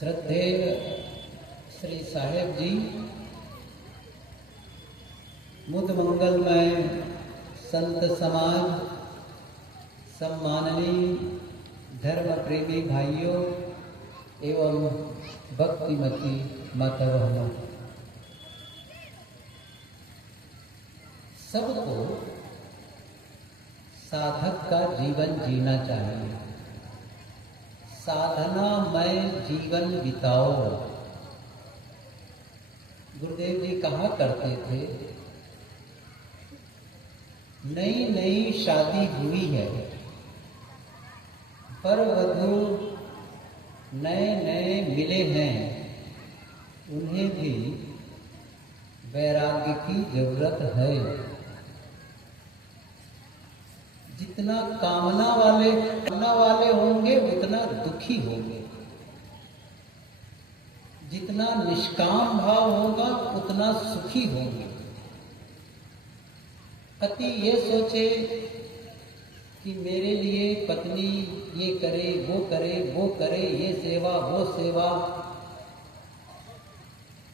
श्रद्धेय श्री साहेब जी, मुद मंगलमय संत समाज, सम्माननीय धर्म प्रेमी भाइयों एवं भक्तिमती माता बहनों, सबको साधक का जीवन जीना चाहिए। साधनामय जीवन बिताओ। गुरुदेव जी कहा करते थे, नई नई शादी हुई है पर वधू नए नए मिले हैं, उन्हें भी वैराग्य की जरूरत है। जितना कामना वाले होंगे उतना दुखी होंगे, जितना निष्काम भाव होगा उतना सुखी होंगे। पति ये सोचे कि मेरे लिए पत्नी ये करे, वो करे, ये सेवा, वो सेवा,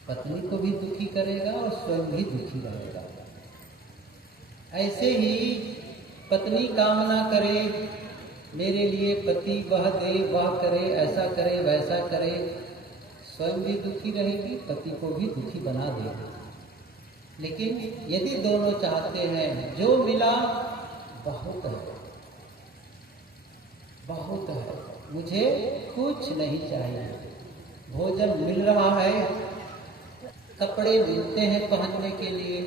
पत्नी को भी दुखी करेगा और स्वयं भी दुखी रहेगा। ऐसे ही पत्नी कामना करे, मेरे लिए पति वह दे, वह करे, ऐसा करे, वैसा करे, स्वयं भी दुखी रहेगी, पति को भी दुखी बना देगी। लेकिन यदि दोनों चाहते हैं, जो मिला बहुत है, बहुत है, मुझे कुछ नहीं चाहिए। भोजन मिल रहा है, कपड़े मिलते हैं पहनने के लिए,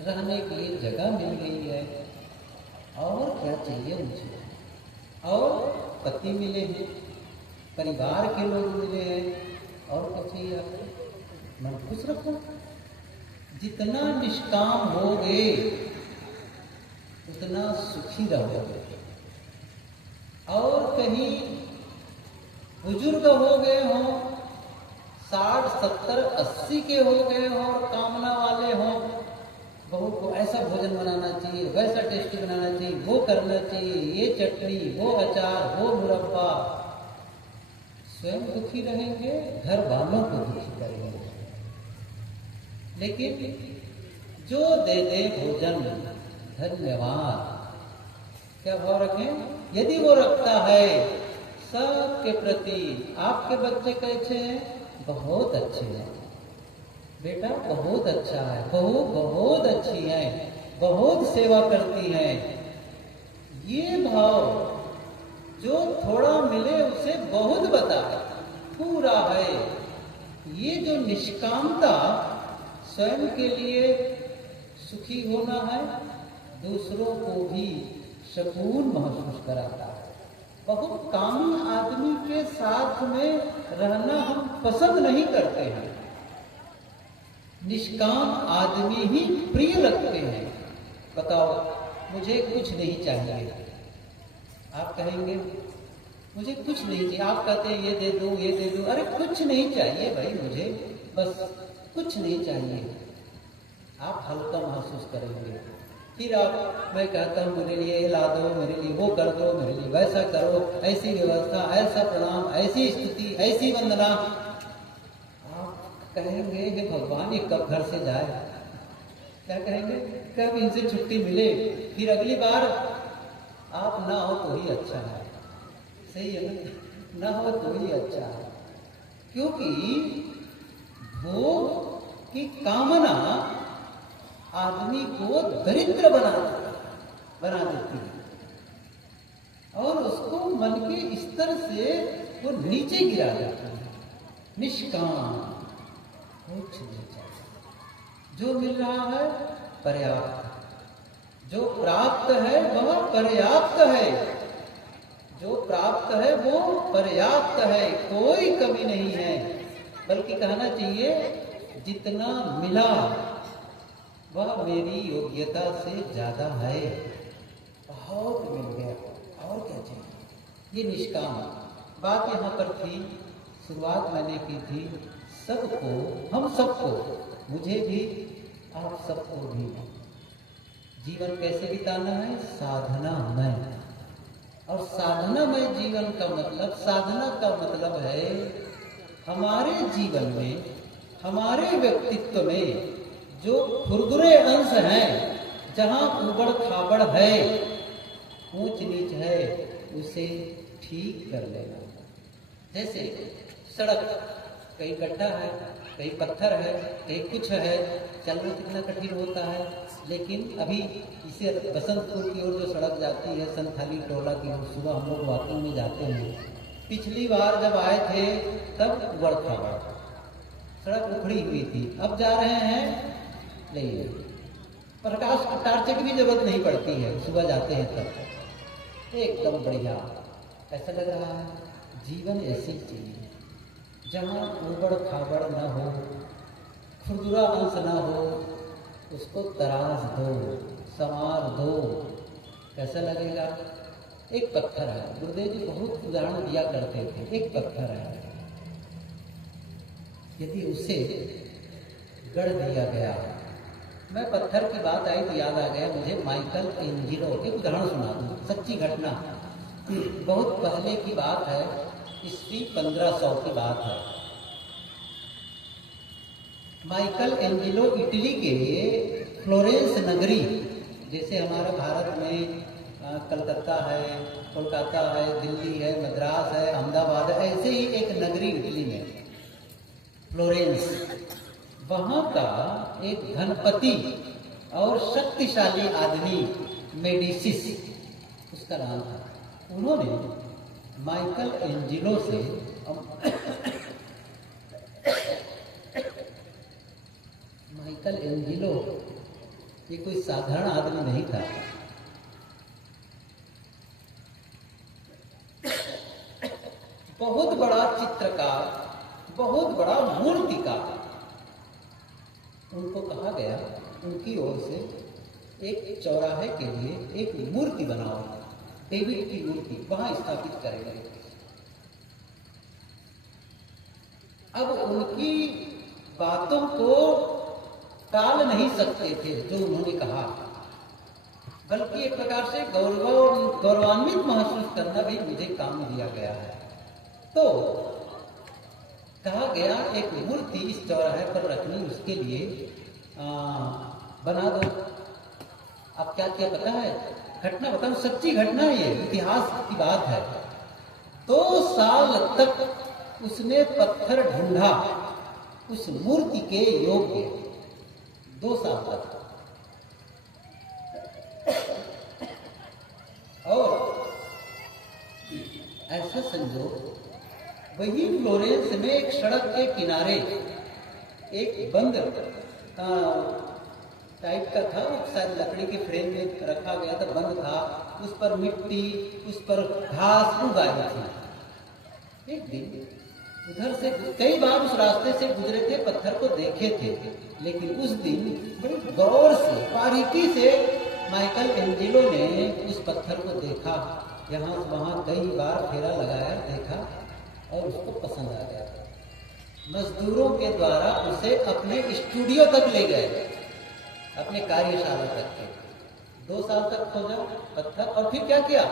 रहने के लिए जगह मिल गई है, और क्या चाहिए मुझे? और पति मिले हैं, परिवार के लोग मिले हैं, और क्या चाहिए आपको? मन खुश रखो। जितना निष्काम होगे उतना सुखी रहोगे। और कहीं बुजुर्ग हो गए हो, 60, 70, 80 के हो गए हो और कामना वाले हो, बहू को ऐसा भोजन बनाना चाहिए, वैसा टेस्टी बनाना चाहिए, वो करना चाहिए, ये चटनी, वो अचार, वो मुरब्बा, स्वयं दुखी रहेंगे, घर वालों को दुखी करेंगे। लेकिन जो दे दे भोजन, धन्यवाद, क्या भाव रखें? यदि वो रखता है सबके प्रति, आपके बच्चे कैसे हैं? बहुत अच्छे हैं, बेटा बहुत अच्छा है, बहू बहुत अच्छी है, बहुत सेवा करती है, ये भाव जो थोड़ा मिले उसे बहुत बताए, पूरा है। ये जो निष्कामता, स्वयं के लिए सुखी होना है, दूसरों को भी सुकून महसूस कराता है। बहुत कामी आदमी के साथ में रहना हम पसंद नहीं करते हैं, निष्काम आदमी ही प्रिय लगते हैं। बताओ, मुझे कुछ नहीं चाहिए, आप कहेंगे मुझे कुछ नहीं चाहिए, आप कहते हैं ये दे दो, ये दे दो, अरे कुछ नहीं चाहिए भाई, मुझे बस कुछ नहीं चाहिए, आप हल्का महसूस करेंगे। फिर आप, मैं कहता हूँ मेरे लिए ये ला दो, मेरे लिए वो कर दो, मेरे लिए वैसा करो, ऐसी व्यवस्था, ऐसा प्रणाम, ऐसी स्तुति, ऐसी वंदना, आप कहेंगे हे भगवान ये कब घर से जाए? क्या कहेंगे? कब इनसे छुट्टी मिले? फिर अगली बार आप ना हो तो ही अच्छा है। सही है ना हो तो ही अच्छा है, क्योंकि भोग की कामना आदमी को दरिद्र बना देती है और उसको मन के स्तर से वो नीचे गिरा देता है। निष्काम, कुछ नहीं चाहिए, जो मिल रहा है पर्याप्त, जो प्राप्त है वह पर्याप्त है, जो प्राप्त है वो पर्याप्त है, कोई कमी नहीं है। बल्कि कहना चाहिए जितना मिला वह मेरी योग्यता से ज्यादा है, बहुत मिल गया, और क्या चाहिए? ये निष्काम बात यहाँ पर थी, शुरुआत मैंने की थी। सबको, हम सबको, मुझे भी, आप सबको भी जीवन कैसे बिताना है? साधना में। और साधनामय जीवन का मतलब, साधना का मतलब है हमारे जीवन में, हमारे व्यक्तित्व में जो खुरदुरे अंश हैं, जहाँ उबड़ खाबड़ है, ऊंच नीच है, उसे ठीक कर लेना। जैसे सड़क, कहीं गड्ढा है, कहीं पत्थर है, कहीं कुछ है, चलना कितना कठिन होता है। लेकिन अभी इसे बसंतपुर की ओर जो सड़क जाती है, संथाली टोला की ओर, सुबह हम लोग वॉकिंग में जाते हैं। पिछली बार जब आए थे तब उबड़ खाबड़ सड़क उखड़ी हुई थी, अब जा रहे हैं नहीं, प्रकाश टार्च की भी जरूरत नहीं पड़ती है, सुबह जाते हैं तब एकदम बढ़िया। ऐसा लग रहा है जीवन ऐसी चीज जहाँ उबड़ खाबड़ न हो, खुरदुरा अंश न हो, उसको तराश दो, संवार दो, कैसा लगेगा। एक पत्थर है, गुरुदेव जी बहुत उदाहरण दिया करते थे। एक पत्थर है, यदि उसे गढ़ दिया गया, मैं पत्थर की बात आई तो याद आ गया मुझे माइकल एंजिलो, एक उदाहरण सुना दूं, सच्ची घटना, बहुत पहले की बात है, ईस्वी 1500 की बात है। माइकल एंजिलो इटली के फ्लोरेंस नगरी, जैसे हमारे भारत में कलकत्ता है, कोलकाता है, दिल्ली है, मद्रास है, अहमदाबाद है, ऐसे ही एक नगरी इटली में फ्लोरेंस, वहाँ का एक धनपति और शक्तिशाली आदमी मेडिसिस उसका नाम था। उन्होंने माइकल एंजिलो से माइकल एंजिलो ये कोई साधारण आदमी नहीं था। बहुत बड़ा चित्रकार, बहुत बड़ा मूर्तिकार। उनको कहा गया उनकी ओर से एक चौराहे के लिए एक मूर्ति बनाओ, डेविड की मूर्ति वहां स्थापित करेंगे। अब उनकी बातों को टाल नहीं सकते थे जो उन्होंने कहा, बल्कि एक प्रकार से गौरवान्वित महसूस करना भी मुझे काम दिया गया है। तो कहा गया एक मूर्ति इस चौराहे पर रखनी, उसके लिए बना दो। अब क्या क्या पता है, घटना बताऊं, सच्ची घटना है ये, इतिहास की बात है। 2 साल तक उसने पत्थर ढूंढा उस मूर्ति के योग्य, 2 साल तक। और ऐसा संजोग, वही फ्लोरेंस में एक सड़क के किनारे एक बंद टाइप का था, वो शायद लकड़ी के फ्रेम में रखा गया था, बंद था, उस पर मिट्टी, उस पर घास उगाई थी। एक दिन उधर से कई बार उस रास्ते से गुजरे थे, पत्थर को देखे थे, लेकिन उस दिन बड़ी गौर से, बारीकी से माइकल एंजिलो ने उस पत्थर को देखा, यहाँ वहाँ कई बार फेरा लगाया, देखा और उसको पसंद आ गया। मजदूरों के द्वारा उसे अपने स्टूडियो तक ले गए, अपने कार्यशाला तक के। 2 साल तक खोजा पत्थर, और फिर क्या किया,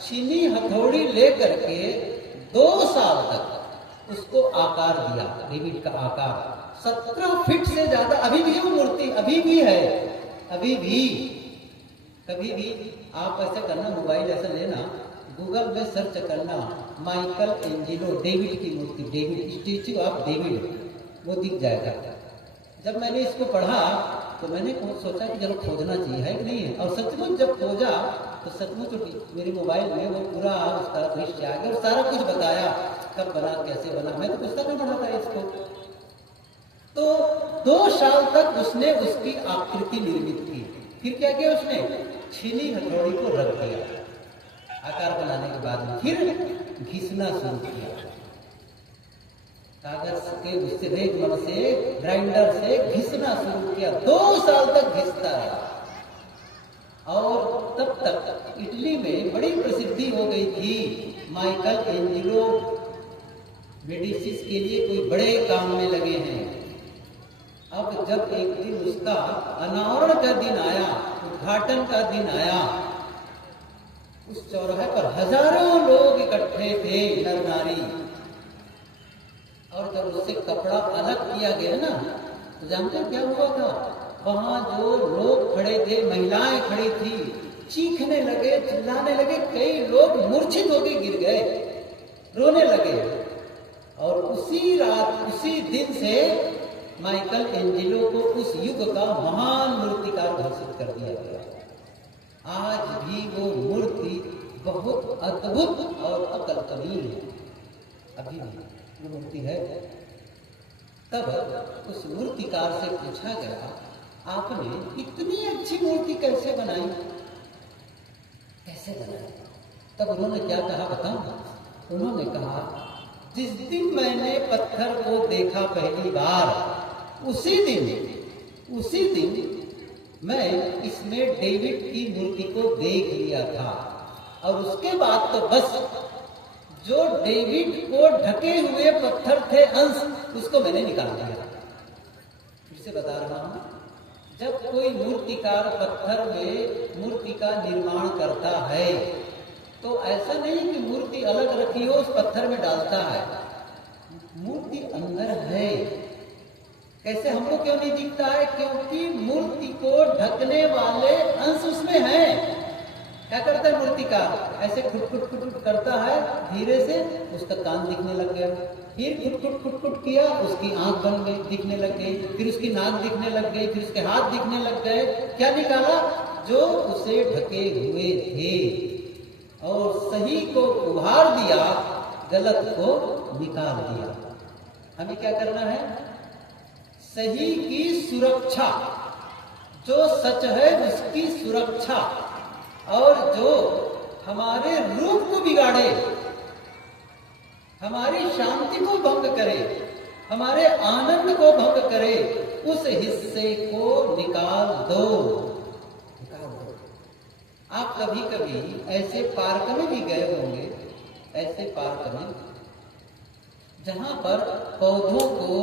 चीनी हथौड़ी लेकर के 2 साल तक उसको आकार दिया, डेविड का आकार 17 फीट से ज्यादा। अभी भी वो मूर्ति अभी भी है, अभी भी। कभी भी आप ऐसा करना, मोबाइल ऐसा लेना, गूगल में सर्च करना माइकल एंजिलो डेविड की मूर्ति, डेविड स्टैच्यू ऑफ डेविड, वो दिख जाएगा। जब मैंने इसको पढ़ा तो मैंने सोचा कि चलो खोजना चाहिए, है कि नहीं है। और सचमुच जब खोजा तो सचमुच मेरी मोबाइल में वो पूरा उसका दृश्य आ गया और सारा कुछ बताया, कब बना, कैसे बना। मैं तो पुस्तक में पढ़ा था इसको। तो 2 साल तक उसने उसकी आकृति निर्मित की। फिर क्या किया उसने, छीनी हथौड़ी को रख दिया आकार बनाने के बाद में, फिर घिसना शुरू किया कागज के, उससे रेगमल से, ग्राइंडर से घिसना शुरू किया। 2 साल तक घिसता रहा और तब तक इटली में बड़ी प्रसिद्धि हो गई थी। माइकल एंजिलो मेडिसिस के लिए कोई बड़े काम में लगे हैं। अब जब एक दिन उसका अनावरण का दिन आया, उद्घाटन का दिन आया, उस चौराहे पर हजारों लोग इकट्ठे थे, नर नारी। और जब उससे कपड़ा अलग किया गया ना, तो जानते क्या हुआ था? वहां जो लोग खड़े थे, महिलाएं खड़ी थी, चीखने लगे, चिल्लाने लगे, कई लोग मूर्छित होकर गिर गए, रोने लगे। और उसी रात, उसी दिन से माइकल एंजेलो को उस युग का महान मूर्तिकार घोषित कर दिया गया। आज भी वो मूर्ति बहुत अद्भुत और अकल्पनीय है। अभी भी वो मूर्ति है। तब उस मूर्तिकार से पूछा गया, आपने इतनी अच्छी मूर्ति कैसे बनाई, कैसे बनाई? तब उन्होंने क्या कहा बताऊं? उन्होंने कहा, जिस दिन मैंने पत्थर को देखा पहली बार, उसी दिन मैं इसमें डेविड की मूर्ति को देख लिया था। और उसके बाद तो बस जो डेविड को ढके हुए पत्थर थे अंश, उसको मैंने निकाल दिया। फिर से बता रहा हूं, जब कोई मूर्तिकार पत्थर में मूर्ति का निर्माण करता है, तो ऐसा नहीं कि मूर्ति अलग रखी हो, उस पत्थर में डालता है। मूर्ति अंदर है। कैसे हमको क्यों नहीं दिखता है? क्योंकि मूर्ति को ढकने वाले अंश उसमें हैं। क्या करता है मूर्तिकार? ऐसे खुट करता है, धीरे से उसका कान दिखने लग गया, फिर खुट किया, उसकी आंख बन गई, दिखने लग गई, फिर उसकी नाक दिखने लग गई, फिर उसके हाथ दिखने लग गए। क्या निकाला? जो उसे ढके हुए थे। और सही को उभार दिया, गलत को निकाल दिया। हमें क्या करना है? सही की सुरक्षा, जो सच है उसकी सुरक्षा, और जो हमारे रूप को बिगाड़े, हमारी शांति को भंग करे, हमारे आनंद को भंग करे, उस हिस्से को निकाल दो। आप कभी कभी ऐसे पार्क में भी गए होंगे, ऐसे पार्क में जहां पर पौधों को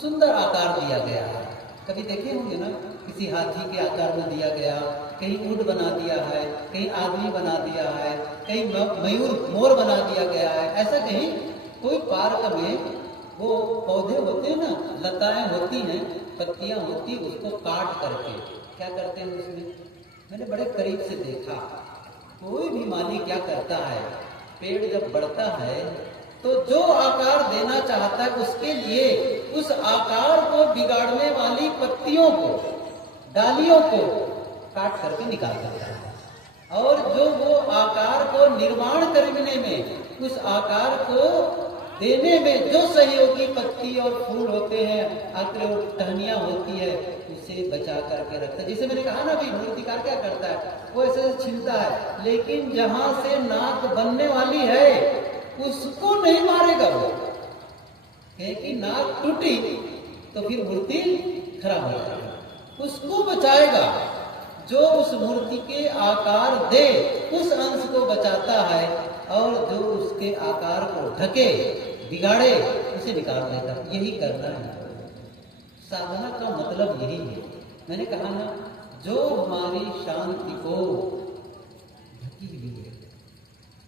सुंदर आकार दिया गया है। कभी देखे होंगे ना, किसी हाथी के आकार में दिया गया, कहीं ऊंट बना दिया है, कहीं आदमी बना दिया है, कहीं मयूर मोर बना दिया गया है। ऐसा कहीं कोई पार्क में वो पौधे होते हैं ना, लताएं होती हैं, पत्तियां होती, उसको काट करके क्या करते हैं उसमें? मैंने बड़े करीब से देखा। कोई भी माली क्या करता है, पेड़ जब बढ़ता है तो जो आकार देना चाहता है उसके लिए उस आकार को बिगाड़ने वाली पत्तियों को, डालियों को काट करके निकाल देता है। और जो वो आकार को निर्माण करने में, उस आकार को देने में जो सहयोगी पत्ती और फूल होते हैं, आखिर वो टहनियां होती है, उसे बचा करके रखता है। जैसे मैंने कहा ना, भी मूर्तिकार क्या करता है, वो ऐसे छीलता है, लेकिन जहां से नाक बनने वाली है उसको नहीं मारेगा वो, क्योंकि नाक टूटी तो फिर मूर्ति खराब हो जाएगी। उसको बचाएगा जो उस मूर्ति के आकार दे, उस अंश को बचाता है, और जो उसके आकार को ढके, बिगाड़े, उसे निकाल देता। यही करना है। साधना का मतलब यही है। मैंने कहा ना, जो हमारी शांति को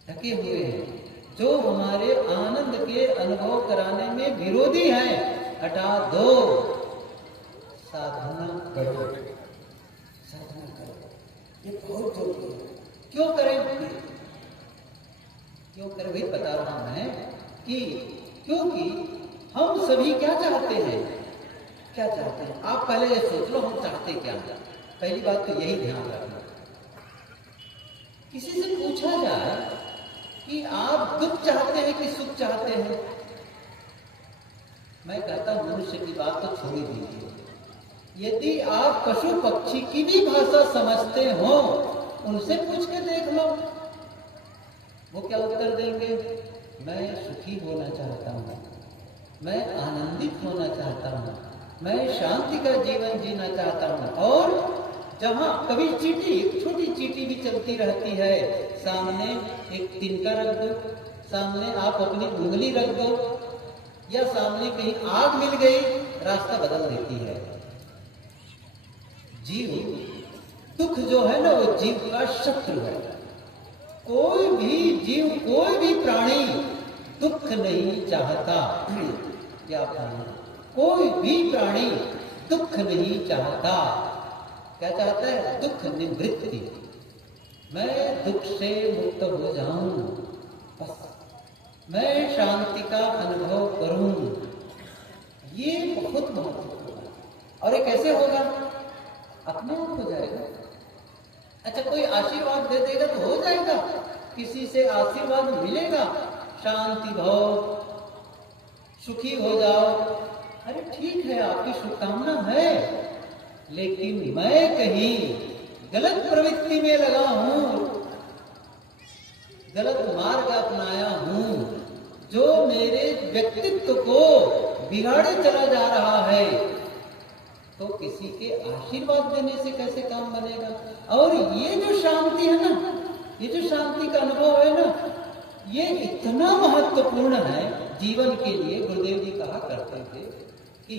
ढके हुए हैं, जो हमारे आनंद के अनुभव कराने में विरोधी हैं, हटा दो। साधना करो, साधना करो। ये बहुत जरूरी है। क्यों करें? क्यों करें? वही बता रहा हूं मैं कि क्योंकि हम सभी क्या चाहते हैं, क्या चाहते हैं? आप पहले ये सोच लो, हम चाहते क्या हैं। पहली बात तो यही ध्यान रखना। किसी से पूछा जाए कि आप दुख चाहते हैं कि सुख चाहते हैं, मैं कहता हूं मनुष्य की बात तो छोड़ ही दीजिए। यदि आप पशु पक्षी की भी भाषा समझते हो, उनसे पूछ के देख लो, वो क्या उत्तर देंगे? मैं सुखी होना चाहता हूं, मैं आनंदित होना चाहता हूं, मैं शांति का जीवन जीना चाहता हूं। और जहां कभी चींटी, छोटी चींटी भी चलती रहती है, सामने एक तिनका रख दो, सामने आप अपनी उंगली रख दो, या सामने कहीं आग मिल गई, रास्ता बदल देती है। जीव, दुख जो है ना, वो जीव का शत्रु है। कोई भी जीव, कोई भी प्राणी दुख नहीं चाहता। क्या प्राणी? कोई भी प्राणी दुख नहीं चाहता। क्या चाहता है? दुख निवृत्ति। मैं दुख से मुक्त हो जाऊं, बस मैं शांति का अनुभव करूं। ये बहुत महत्वपूर्ण है। और ये कैसे होगा? अपने आप हो जाएगा। अच्छा, कोई आशीर्वाद दे देगा तो हो जाएगा? किसी से आशीर्वाद मिलेगा, शांति भाव, सुखी हो जाओ, अरे ठीक है, आपकी शुभकामना है, लेकिन मैं कहीं गलत प्रवृत्ति में लगा हूं, गलत मार्ग अपनाया हूं, जो मेरे व्यक्तित्व को बिगाड़े चला जा रहा है, तो किसी के आशीर्वाद देने से कैसे काम बनेगा? और ये जो शांति है ना, ये जो शांति का अनुभव है ना, ये इतना महत्वपूर्ण है जीवन के लिए। गुरुदेव जी कहा करते थे कि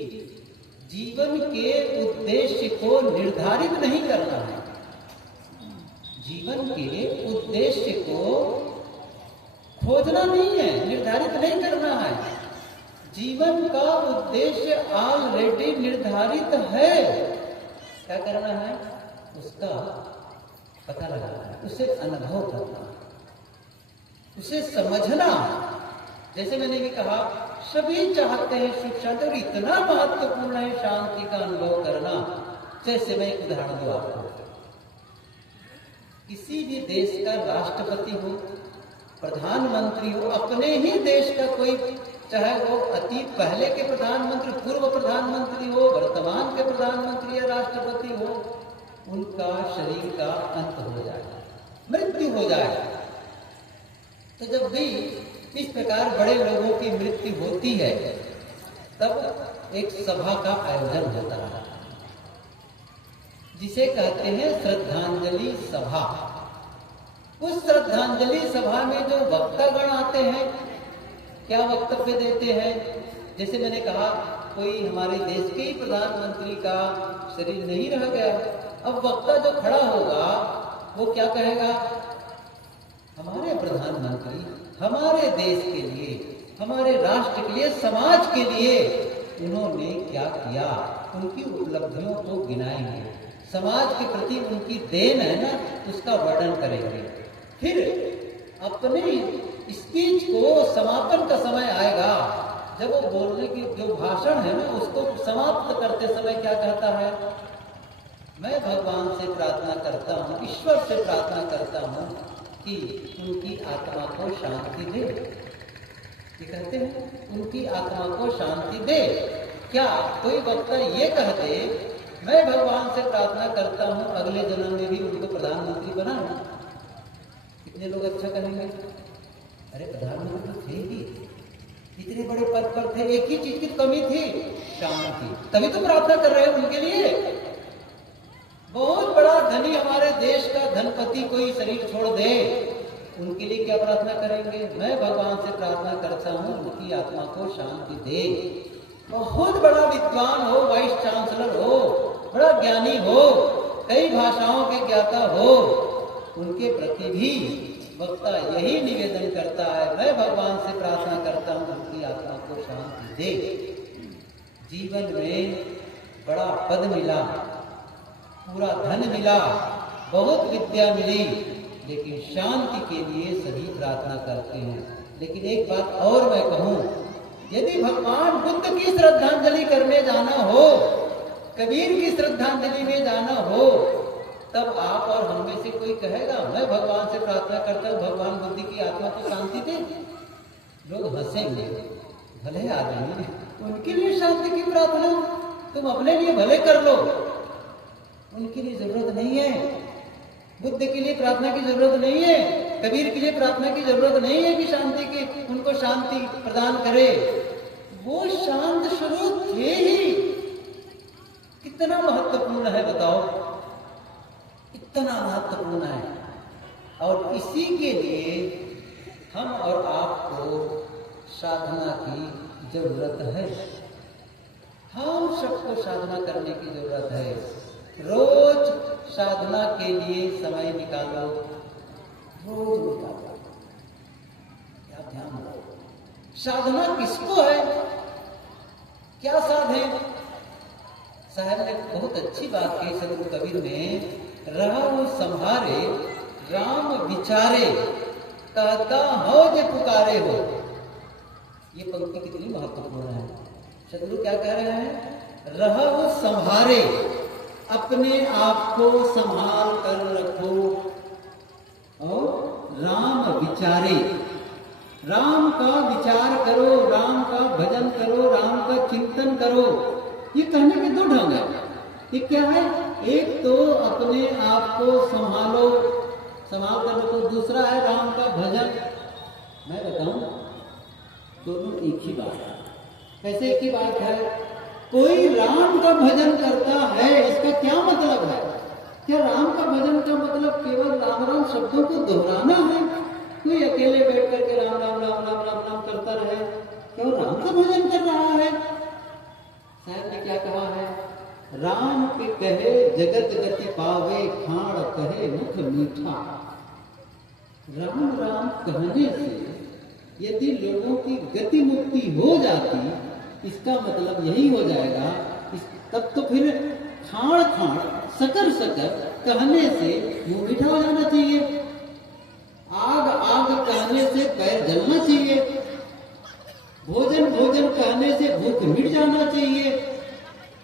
जीवन के उद्देश्य को निर्धारित नहीं करना है। जीवन के उद्देश्य को खोजना नहीं है, निर्धारित नहीं करना है। जीवन का उद्देश्य ऑलरेडी निर्धारित है। क्या करना है? उसका पता लगाना है, उसे अनुभव करना, उसे समझना। जैसे मैंने भी कहा, सभी चाहते हैं सुख शांति, और इतना महत्वपूर्ण है शांति का अनुभव करना। जैसे मैं एक उदाहरण दूं आपको, किसी भी देश का राष्ट्रपति हो, प्रधानमंत्री हो, अपने ही देश का कोई, चाहे वो अतीत पहले के प्रधानमंत्री, पूर्व प्रधानमंत्री हो, वर्तमान के प्रधानमंत्री या राष्ट्रपति हो, उनका शरीर का अंत हो जाएगा, मृत्यु हो जाएगा। तो जब भी इस प्रकार बड़े लोगों की मृत्यु होती है, तब एक सभा का आयोजन होता है, जिसे कहते हैं श्रद्धांजलि सभा। उस श्रद्धांजलि सभा में जो वक्तागण आते हैं, क्या वक्तव्य देते हैं? जैसे मैंने कहा, कोई हमारे देश के ही प्रधानमंत्री का शरीर नहीं रह गया, अब वक्ता जो खड़ा होगा वो क्या कहेगा? हमारे प्रधानमंत्री हमारे देश के लिए, हमारे राष्ट्र के लिए, समाज के लिए उन्होंने क्या किया, उनकी उपलब्धियों को गिनाएंगे, समाज के प्रति उनकी देन है ना, उसका वर्णन करेंगे। फिर अपने स्पीच को समापन का समय आएगा, जब वो बोलने की जो भाषण है ना, उसको समाप्त करते समय क्या कहता है? मैं भगवान से प्रार्थना करता हूँ, ईश्वर से प्रार्थना करता हूँ कि उनकी आत्मा को शांति दे। ये कहते हैं, उनकी आत्मा को शांति दे। क्या कोई वक्ता ये कह दे, मैं भगवान से प्रार्थना करता हूँ अगले जन्म में भी उनको प्रधानमंत्री बनाऊं? कितने लोग अच्छा कहेंगे? अरे प्रधानमंत्री तो थे ही, इतने बड़े पद पर थे, एक ही चीज की कमी थी, शांति, तभी तो प्रार्थना कर रहे हैं उनके लिए। बहुत बड़ा धनी हमारे देश का धनपति कोई शरीर छोड़ दे, उनके लिए क्या प्रार्थना करेंगे? मैं भगवान से प्रार्थना करता हूँ उनकी आत्मा को शांति दे। बहुत बड़ा विद्वान हो, वाइस चांसलर हो, बड़ा ज्ञानी हो, कई भाषाओं के ज्ञाता हो, उनके प्रति भी वक्ता यही निवेदन करता है, मैं भगवान से प्रार्थना करता हूँ उनकी आत्मा को शांति दे। जीवन में बड़ा पद मिला, पूरा धन मिला, बहुत विद्या मिली, लेकिन शांति के लिए सभी प्रार्थना करते हैं। लेकिन एक बात और मैं कहूं, यदि भगवान बुद्ध की श्रद्धांजलि करने जाना हो, कबीर की श्रद्धांजलि में जाना हो, तब आप और हम में से कोई कहेगा मैं भगवान से प्रार्थना करता हूं भगवान बुद्ध की आत्मा को शांति दे? लोग हंसेंगे, भले आदमी, उनके लिए शांति की प्रार्थना, तुम अपने लिए भले कर लो, उनके लिए जरूरत नहीं है। बुद्ध के लिए प्रार्थना की जरूरत नहीं है, कबीर के लिए प्रार्थना की जरूरत नहीं है कि शांति की, उनको शांति प्रदान करे। वो शांत स्वरूप थे ही। कितना महत्वपूर्ण है बताओ, इतना महत्वपूर्ण है। और इसी के लिए हम और आपको साधना की जरूरत है। हम सबको साधना करने की जरूरत है। रोज साधना के लिए समय निकालो, रोज निकालना। क्या ध्यान दो, साधना किसको है, क्या साधे। साहब ने बहुत अच्छी बात कही सदगुरु कबीर ने, रहा वो संहारे राम विचारे, कहता हो जे पुकारे हो। ये पंक्ति कितनी महत्वपूर्ण है। सदगुरु क्या कह रहे हैं, रहा वो संहारे, अपने आप को संभाल कर रखो, और राम विचारे, राम का विचार करो, राम का भजन करो, राम का चिंतन करो। ये कहने के दो ढंग है। ये क्या है, एक तो अपने आप को संभालो, संभाल कर रखो, दूसरा है राम का भजन। मैं बताऊं, दोनों एक ही बात है। कैसे एक ही बात है, कोई राम का भजन करता है, इसका क्या मतलब है? क्या राम का भजन का मतलब केवल राम राम शब्दों को दोहराना है? कोई अकेले बैठ करके राम राम राम राम राम राम करता रहे, क्या वो राम का भजन कर रहा है? साहब ने क्या कहा है, राम के कहे जगत गति पावे, खाड़ कहे मुख मीठा। राम राम कहने से यदि लोगों की गति मुक्ति हो जाती, इसका मतलब यही हो जाएगा, तब तो फिर खाड़ खाड़ सकर सकर कहने से मुंह मीठा हो जाना चाहिए, आग आग कहने से पैर जलना चाहिए, भोजन भोजन कहने से भूख मिट जाना चाहिए।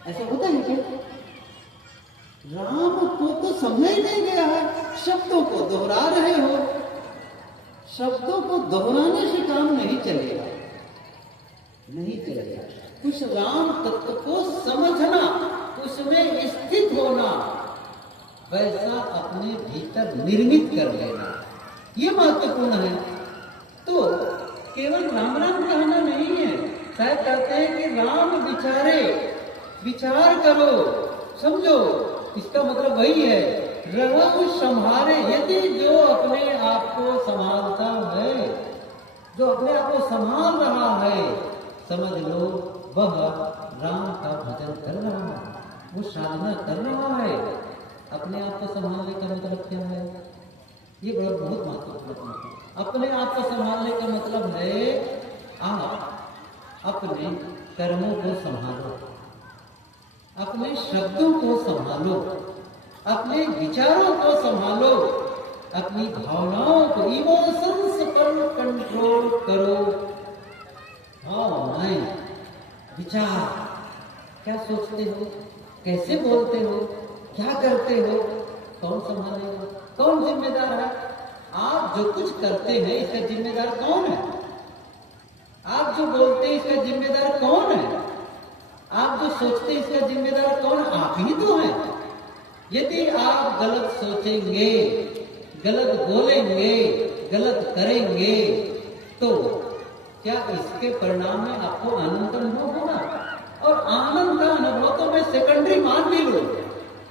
ऐसा होता है क्या? राम को तो समझ ही नहीं गया है, शब्दों को दोहरा रहे हो। शब्दों को दोहराने से काम नहीं चलेगा, नहीं चलेगा। कुछ राम तत्व को समझना, उसमें स्थित होना, वैसा अपने भीतर निर्मित कर लेना, ये महत्वपूर्ण है। तो केवल राम राम कहना नहीं है। शायद कहते हैं कि राम विचारे, विचार करो, समझो, इसका मतलब वही है, रहो संहारे। यदि जो अपने आप को संभालता है, जो अपने आप को संभाल रहा है, समझ लो वह राम का भजन कर रहा है, वो साधना कर रहा है। अपने आप को संभालने का मतलब क्या है? ये बहुत महत्वपूर्ण है। अपने आप को संभालने का मतलब है, आप अपने कर्मों को संभालो, अपने शब्दों को संभालो, अपने विचारों को संभालो, अपनी भावनाओं को, इमोशंस पर कंट्रोल करो। भावनाएं, विचार, क्या सोचते हो, कैसे बोलते हो, क्या करते हो, कौन संभालेगा, कौन जिम्मेदार है? आप जो कुछ करते हैं इसका जिम्मेदार कौन है? आप जो बोलते हैं इसका जिम्मेदार कौन है? आप जो सोचते हैं इसका जिम्मेदार कौन? आप ही तो हैं। यदि आप गलत सोचेंगे, गलत बोलेंगे, गलत करेंगे, तो क्या इसके परिणाम में आपको आनंद का अनुभव होगा? और आनंद का अनुभव तो मैं सेकेंडरी मान भी लूं,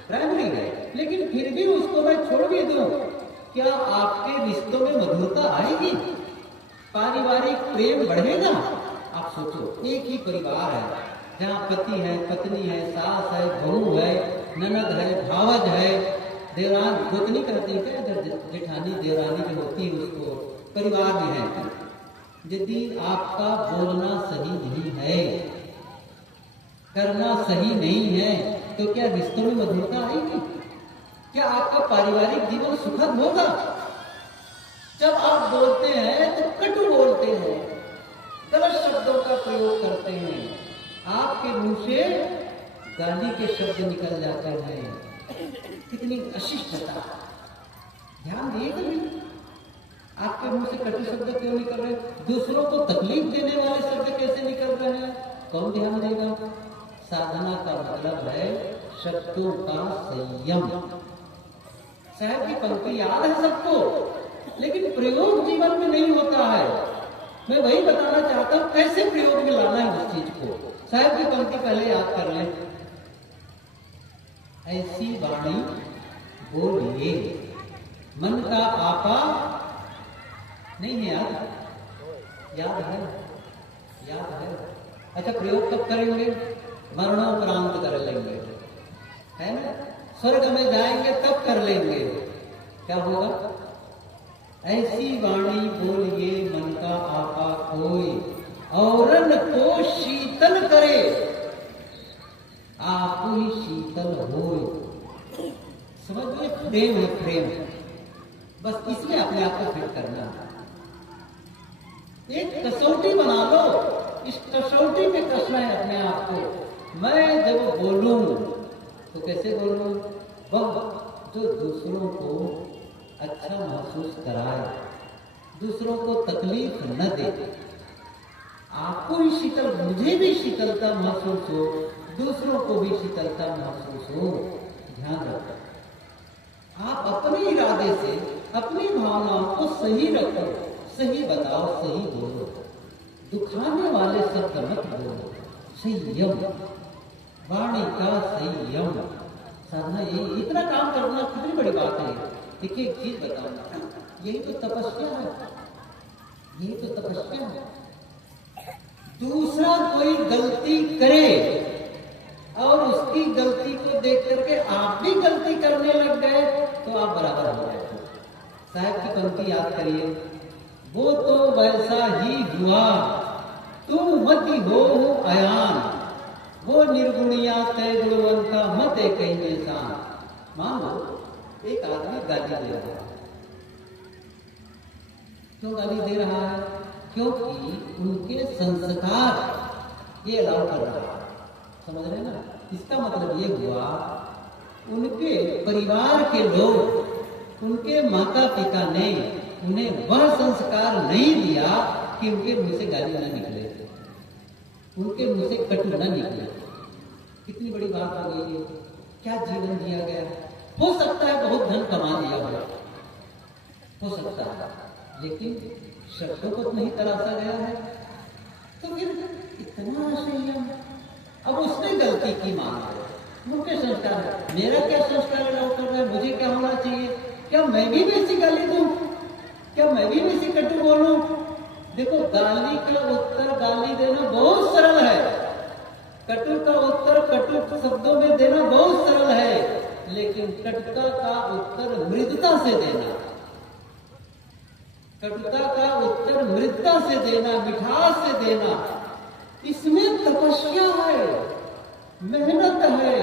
प्राइमरी है, लेकिन फिर भी उसको मैं छोड़ भी दूं, क्या आपके रिश्तों में मधुरता आएगी? पारिवारिक प्रेम बढ़ेगा? आप सोचो, एक ही परिवार है जहाँ पति है, पत्नी है, सास है, बहू है, ननद है, भावज है, देवरान गोतनी कहती है, अगर जेठानी देवरानी जो होती है उसको परिवार में है। यदि आपका बोलना सही नहीं है, करना सही नहीं है, तो क्या रिश्तों में मधुरता आएगी? क्या आपका पारिवारिक जीवन सुखद होगा? जब आप बोलते हैं तो कटु बोलते हैं, गलत शब्दों का प्रयोग करते हैं, आपके मुंह से गाली के शब्द निकल जाते हैं। कितनी अशिष्टता! ध्यान दिए कभी? आपके मुंह से कटु शब्द क्यों निकल रहे? दूसरों को तकलीफ देने वाले शब्द कैसे निकल रहे हैं? कौन ध्यान देगा? साधना का मतलब है शब्दों का संयम। साहब की पंक्ति याद है सबको, लेकिन प्रयोग जीवन में नहीं होता है। मैं वही बताना चाहता हूं, कैसे प्रयोग में लाना है उस चीज को। साहब की पंक्ति पहले याद कर लें, ऐसी वाणी बोलिए मन का आपा नहीं है। याद है? याद है? अच्छा, प्रयोग कब करेंगे? मरणोपरांत कर लेंगे, है ना? स्वर्ग में जाएंगे तब कर लेंगे। क्या होगा? ऐसी वाणी बोलिए मन का आपा कोई, औरन को शीतल करे आप ही शीतल होए। समझिए, प्रेम है प्रेम, बस इसमें अपने आप को फिट करना। एक कसौटी बना लो, इस कसौटी में कसना है अपने आप को। मैं जब बोलूं तो कैसे बोलूं? वह जो दूसरों को अच्छा महसूस कराए, दूसरों को तकलीफ न दे। आपको भी शीतल, मुझे भी शीतलता महसूस हो, दूसरों को भी शीतलता महसूस हो। ध्यान रखो, आप अपने इरादे से अपनी भावनाओं को सही रखो, सही बताओ, सही बोलो, दुखाने वाले शब्द मत बोलो। संयम, वाणी का संयम। साधना यही, इतना काम करना कितनी बड़ी बात है। देखिए एक चीज बताऊंगा, यही तो तपस्या है, यही तो तपस्या है। दूसरा कोई गलती करे और उसकी गलती को देख करके आप भी गलती करने लग गए तो आप बराबर हो गए। साहब की पंक्ति याद करिए, वो तो वैसा ही हुआ तुम मति हो अयान, वो निर्गुणिया तय गुणवंता मत कहीं इंसान। मान लो एक आदमी गाली दे रहा है। क्यों गाली दे रहा है? क्योंकि उनके संस्कार ये अलाउ कर रहा है। समझ रहे ना? इसका मतलब ये हुआ उनके परिवार के लोग, उनके माता पिता ने उन्हें वह संस्कार नहीं दिया कि उनके मुंह से गाली न निकले, उनके मुंह से कटु न निकले। कितनी बड़ी बात हो गई है। क्या जीवन दिया गया। हो सकता है बहुत धन कमा लिया हो सकता है, लेकिन शब्दों को तो नहीं तराशा गया है। तो फिर इतना संयम। अब उसने गलती की मान लो, उनके संस्कार है, मेरा क्या संस्कार अलाउ कर रहा है? मुझे क्या होना चाहिए? क्या मैं भी वैसी गाली दूं? क्या मैं भी वैसी कटु बोलूं? देखो, गाली का उत्तर गाली देना बहुत सरल है, कटु का उत्तर कटु शब्दों में देना बहुत सरल है, लेकिन कटुता का उत्तर मृदुता से देना, कटुता का उत्तर मृदुता से देना, मिठास से देना, इसमें तपस्या है, मेहनत है।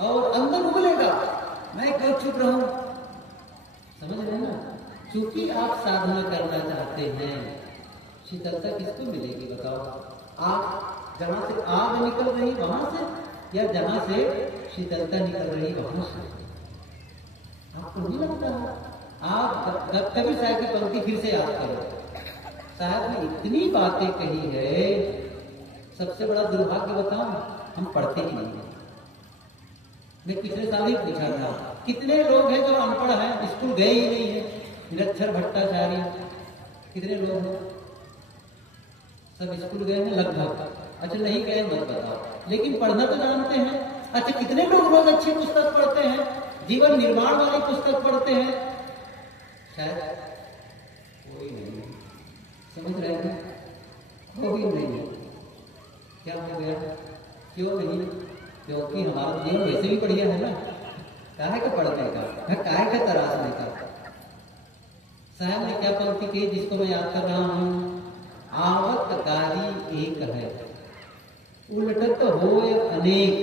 और अंदर उबलेगा, मैं क्यों चुप रहूं? समझ रहे ना? क्योंकि आप साधना करना चाहते हैं। शीतलता किसको मिलेगी बताओ? आग, जहां से आग निकल रही वहां से, या जहां से शीतलता निकल रही वहां से? आपको नहीं लगता है? आप कभी साहब की पंक्ति फिर से याद करो। साहब ने इतनी बातें कही है, सबसे बड़ा दुर्भाग्य बताऊं, हम पढ़ते ही नहीं। मैं पिछले साल ही पूछा था, कितने लोग हैं जो अनपढ़ हैं, स्कूल गए ही नहीं है? निरक्षर भट्टाचार्य कितने लोग हैं? सब स्कूल गए हैं लगभग। अच्छा नहीं गए मत बताओ, लेकिन पढ़ना तो जानते हैं। अच्छा कितने लोग रोज अच्छी पुस्तक पढ़ते हैं, जीवन निर्माण वाली पुस्तक पढ़ते हैं? शायद कोई नहीं। समझ रहे हैं? कोई नहीं। क्या हो गया? क्यों नहीं? क्योंकि हमारा जीवन वैसे भी बढ़िया है ना, काहे का पढ़ने का, काहे का तराशने का। साहब ने क्या पंक्ति की जिसको मैं याद कर रहा हूं? आवत गाली एक है, उलटत होय अनेक,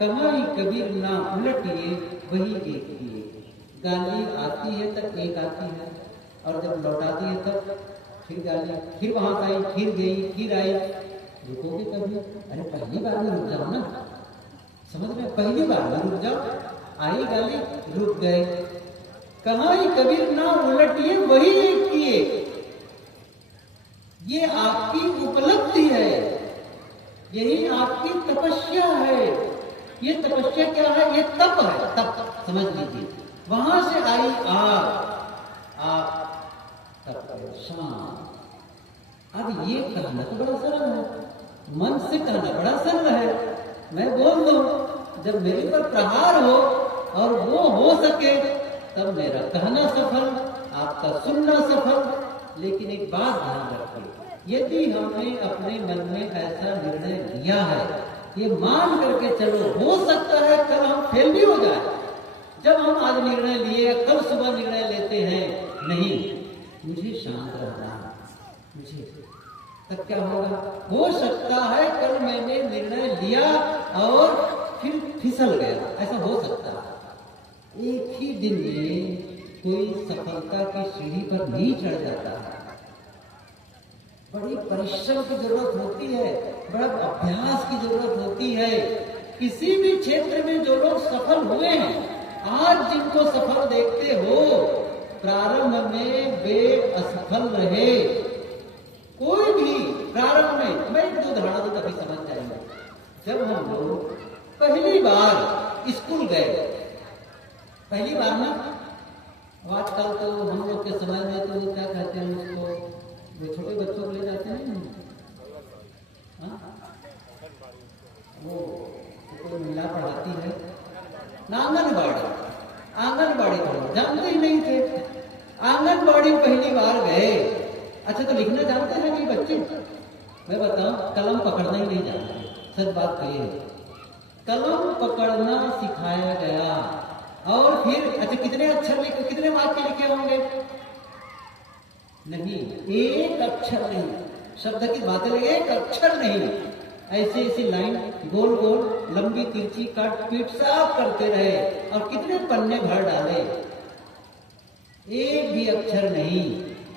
कमाई कबीर ना उलटिए वही एक ही। गाली आती है तब एक आती है, और जब लौटाती है तब फिर गाली, फिर वहां आई, फिर गई, फिर आई। रुकोगे कभी? अरे पहली बार में रुक जाओ ना। समझ में? पहली बार में रुक जाओ, आई गाली, रुक गए। कमाई कबीर ना उलटिए वही एक की एक। ये आपकी उपलब्धि है, यही आपकी तपस्या है। ये तपस्या क्या है? ये तप है, तप। समझ लीजिए, वहां से आई आप तप शांत। अब ये कहना तो बड़ा सरल है, मन से कहना बड़ा सरल है। मैं बोल दूं, जब मेरे पर प्रहार हो और वो हो सके तब मेरा कहना सफल, आपका सुनना सफल। लेकिन एक बात ध्यान रखिए, यदि हमने अपने मन में ऐसा निर्णय लिया है, ये मान करके चलो, हो सकता है कल हम फेल भी हो जाए। जब हम आज निर्णय लिए, कल सुबह निर्णय लेते हैं, नहीं मुझे शांत रहना है, मुझे, तब क्या होगा? हो सकता है कल मैंने निर्णय लिया और फिर फिसल गया, ऐसा हो सकता है। एक ही दिन में कोई सफलता की सीढ़ी पर नहीं चढ़ जाता है, बड़ी परिश्रम की जरूरत होती है, बड़ा अभ्यास की जरूरत होती है। किसी भी क्षेत्र में जो लोग सफल हुए हैं, आज जिनको सफल देखते हो, प्रारंभ में वे असफल रहे। कोई भी प्रारंभ में, मैं एक दो उदाहरण दूं तभी समझ जाएंगे। जब हम लोग पहली बार स्कूल गए, पहली बार ना, आजकल तो हम लोग के समय में तो क्या कहते हैं उसको, वो छोटे बच्चों को ले जाते हैं, वो कोई महिला पढ़ाती है ना, आंगनबाड़ी तो जानते ही नहीं थे। आंगनबाड़ी पहली बार गए, अच्छा तो लिखना जानते हैं कि बच्चे? मैं बताऊं, कलम पकड़ना ही नहीं जानते, सच बात तो ये है। कलम पकड़ना सिखाया गया, और फिर अच्छा कितने अक्षर लिखे, कितने वाक्य लिखे होंगे? नहीं, एक अक्षर नहीं, शब्द की बातें लगे, एक अक्षर नहीं, ऐसे ऐसी लाइन गोल गोल लंबी तिरछी काट पीट सब करते रहे, और कितने पन्ने भर डाले, एक भी अक्षर नहीं।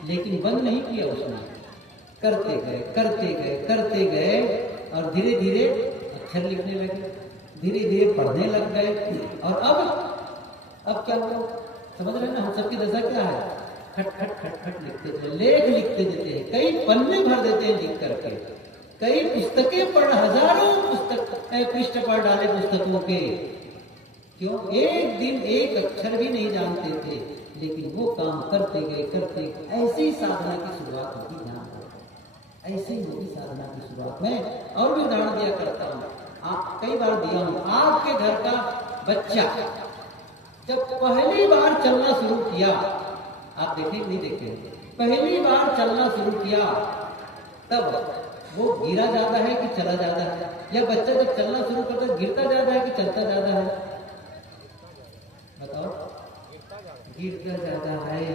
लेकिन बंद नहीं किया उसने, करते गए करते गए करते गए, और धीरे धीरे अक्षर लिखने लगे, धीरे धीरे पढ़ने लग गए। और अब क्या हुआ? समझ रहे ना, हम सबकी दशा क्या है? खट खट खट खट लिखते थे, लेख लिखते देते हैं, कई पन्ने भर देते हैं लिख करके, कई पुस्तकें पढ़, हजारों पुस्तक पृष्ठ पढ़ डाले पुस्तकों के। क्यों? एक दिन एक अक्षर भी नहीं जानते थे, लेकिन वो काम करते गए करते गए। ऐसे ही साधना की शुरुआत होगी, ध्यान रखो, ऐसे ही होगी साधना की शुरुआत। मैं और भी उदाहरण दिया करता हूँ, आप कई बार दिया हूँ। आपके घर का बच्चा जब पहली बार चलना शुरू किया, आप देखे नहीं देखे, पहली बार चलना शुरू किया, तब वो गिरा जाता है कि चला जाता है? या बच्चा जब चलना शुरू करता है गिरता जाता है कि चलता जाता है? बताओ, गिरता जाता है।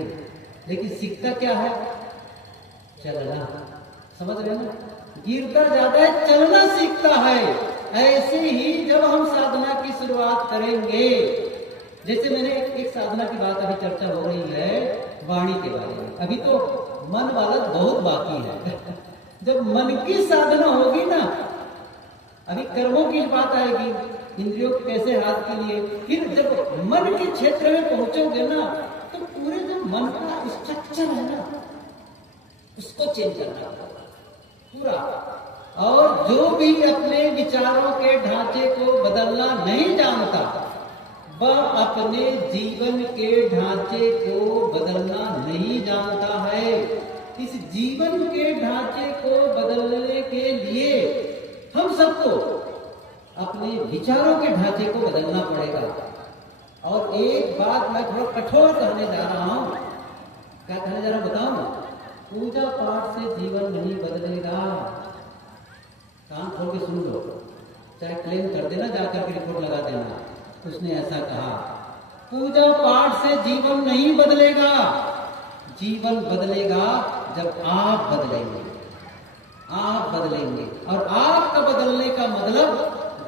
लेकिन सीखता क्या है? चलना। समझ रहे ना? गिरता जाता है, चलना सीखता है। ऐसे ही जब हम साधना की शुरुआत करेंगे, जैसे मैंने एक साधना की बात अभी चर्चा हो रही है वाणी के बारे में, अभी तो मन वाला बहुत बाकी है। जब मन की साधना होगी ना, अभी कर्मों की बात आएगी, इंद्रियों कैसे हाथ के लिए, फिर जब मन के क्षेत्र में पहुंचोगे ना, तो पूरे जो मन का स्ट्रक्चर है ना, उसको चेंज करना पूरा। और जो भी अपने विचारों के ढांचे को बदलना नहीं जानता, वह अपने जीवन के ढांचे को बदलना नहीं जानता है। इस जीवन के ढांचे को बदलने के लिए हम सबको अपने विचारों के ढांचे को बदलना पड़ेगा। और एक बात मैं थोड़ा कठोर कहने जा रहा हूं, क्या कहने जा रहा हूं बताऊं? पूजा पाठ से जीवन नहीं बदलेगा। कान खोल के सुन लो, चाहे क्लेम कर देना, जाकर के रिपोर्ट लगा देना, उसने ऐसा कहा। पूजा पाठ से जीवन नहीं बदलेगा, जीवन बदलेगा जब आप बदलेंगे। आप बदलेंगे, और आपका बदलने का मतलब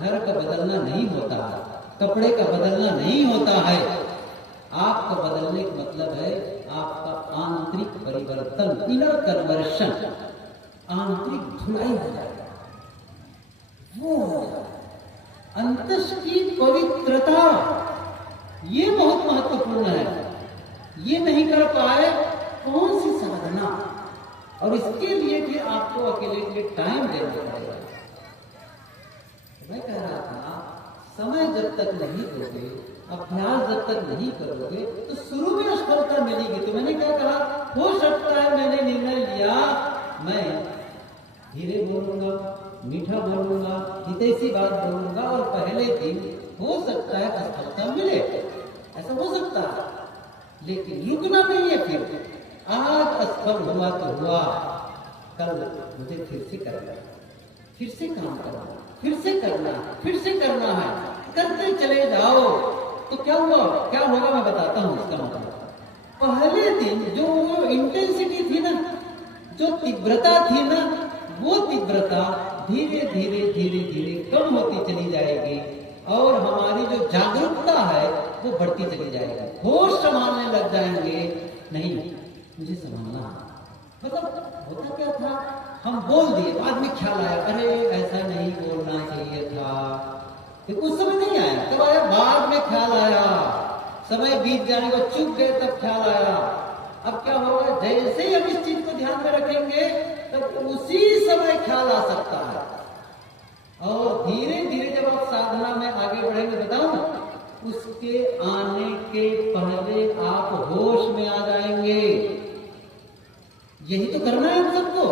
घर का बदलना नहीं होता है, कपड़े का बदलना नहीं होता है। आपका बदलने का मतलब है आपका आंतरिक परिवर्तन, इनर कन्वर्शन, आंतरिक धुलाई हो जाएगा, वो अंतस की पवित्रता, ये बहुत महत्वपूर्ण है। ये नहीं कर पाए कौन सी साधना? और इसके लिए फिर आपको अकेले के लिए टाइम देना पड़ेगा। मैं कह रहा था, समय जब तक नहीं दोगे, अभ्यास जब तक नहीं करोगे, तो शुरू में सफलता मिलेगी। तो मैंने क्या कहा, हो सकता है मैंने निर्णय लिया, मैं धीरे बोलूंगा, मीठा बोलूंगा, हितैषी बात बोलूंगा, और पहले दिन हो सकता है असफलता मिले, ऐसा हो सकता है। लेकिन रुकना नहीं है। फिर आज असफल हुआ तो हुआ, कल मुझे फिर से करना, फिर से काम करना, फिर से करना, फिर से करना है। करते चले जाओ, तो क्या हुआ, क्या होगा मैं बताता हूं इसका मतलब। पहले दिन जो वो इंटेंसिटी थी ना, जो तीव्रता थी ना, वो तीव्रता धीरे धीरे धीरे धीरे कम होती चली जाएगी और हमारी जो जागरूकता है वो बढ़ती चली जाएगी। होश संभालने लग जाएंगे, नहीं मुझे संभालना, मतलब होता क्या था, हम बोल दिए, बाद में ख्याल आया अरे ऐसा नहीं बोलना चाहिए था, तो उस समय नहीं आया, तब आया बाद में ख्याल आया, समय बीत जाने को चुप गए तब ख्याल आया। अब क्या होगा, जैसे ही हम इस चीज को ध्यान में रखेंगे तब उसी समय ख्याल आ सकता है और धीरे धीरे जब आप साधना में आगे बढ़ेंगे, बताऊं, उसके आने के पहले आप होश में आ जाएंगे। यही तो करना है हम सबको।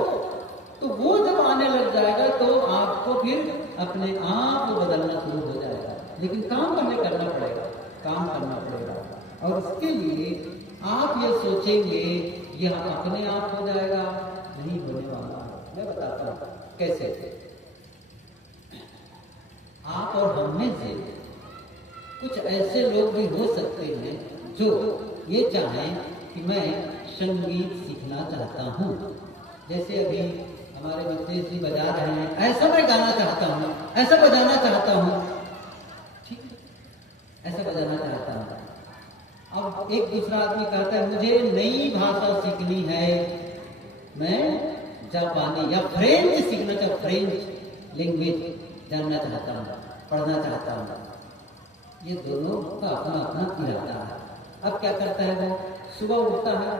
तो वो जब आने लग जाएगा तो आपको फिर अपने आप को बदलना शुरू हो जाएगा, लेकिन काम करना पड़ेगा, काम करना पड़ेगा। और उसके लिए आप ये सोचेंगे यह अपने आप हो जाएगा, नहीं होने वाला। मैं बताता हूं कैसे। आप और हम में से कुछ ऐसे लोग भी हो सकते हैं जो ये चाहें कि मैं संगीत सीखना चाहता हूं। जैसे अभी हमारे बच्चे जी बजा रहे हैं, ऐसा मैं गाना चाहता हूं, ऐसा बजाना चाहता हूं, ठीक है, ऐसा बजाना चाहता हूं। अब एक दूसरा आदमी कहता है मुझे नई भाषा सीखनी है, मैं जापानी या फ्रेंच सीखना चाहता, फ्रेंच लैंग्वेज जानना चाहता हूँ, पढ़ना चाहता हूँ। ये दोनों का अपना अपना इरादा है। अब क्या करता है वो, सुबह उठता है,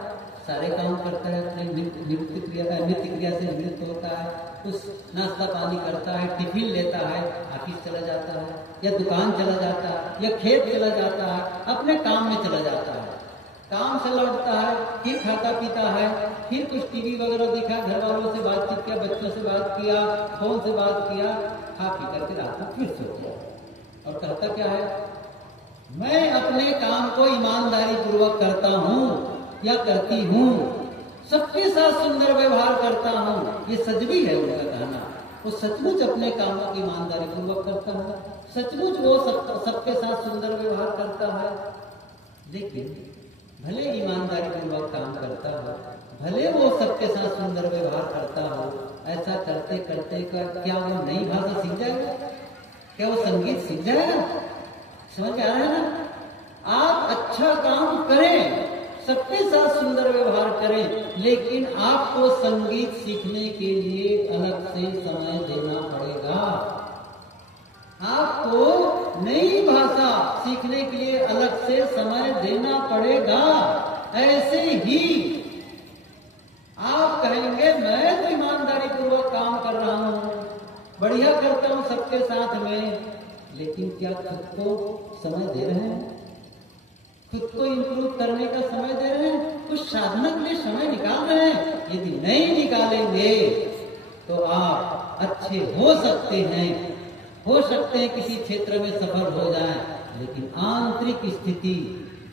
सारे काम करता है, अपने नित्य क्रिया से निवृत्त होता है, उस नाश्ता पानी करता है, टिफिन लेता है, ऑफिस चला जाता है या दुकान चला जाता है या खेत चला जाता है, अपने काम में चला जाता है। काम से लौटता है, फिर खाता पीता है, फिर कुछ टीवी वगैरह देखा, घर वालों से बातचीत किया, बच्चों से बात किया, फोन से बात किया, खा पी करके रात को फिर सो गया। और कहता क्या है, मैं अपने काम को ईमानदारी पूर्वक करता हूं या करती हूं, सबके साथ सुंदर व्यवहार करता हूं। ये सच भी है उनका कहना, वो सचमुच अपने कामों की ईमानदारी पूर्वक करता है, सचमुच वो सबके साथ सुंदर व्यवहार करता है। लेकिन भले ईमानदारी पूर्वक काम करता हो, भले वो सबके साथ सुंदर व्यवहार करता हो, ऐसा करते करते क्या वो नई भाषा सीख जाएगा, क्या वो संगीत सीख जाएगा? समझ आ रहा है ना? आप अच्छा काम करें, सबके साथ सुंदर व्यवहार करें, लेकिन आपको संगीत सीखने के लिए अलग से समय देना पड़ेगा। आपको नई भाषा सीखने के लिए अलग से समय देना पड़ेगा। ऐसे ही आप कहेंगे मैं तो ईमानदारी पूर्वक काम कर रहा हूं, बढ़िया करता हूं सबके साथ में, लेकिन क्या खुद को समय दे रहे हैं? खुद को इंप्रूव करने का समय दे रहे हैं? कुछ साधना के लिए समय निकाल रहे हैं? यदि नहीं निकालेंगे तो आप अच्छे हो सकते हैं किसी क्षेत्र में सफल हो जाएं, लेकिन आंतरिक स्थिति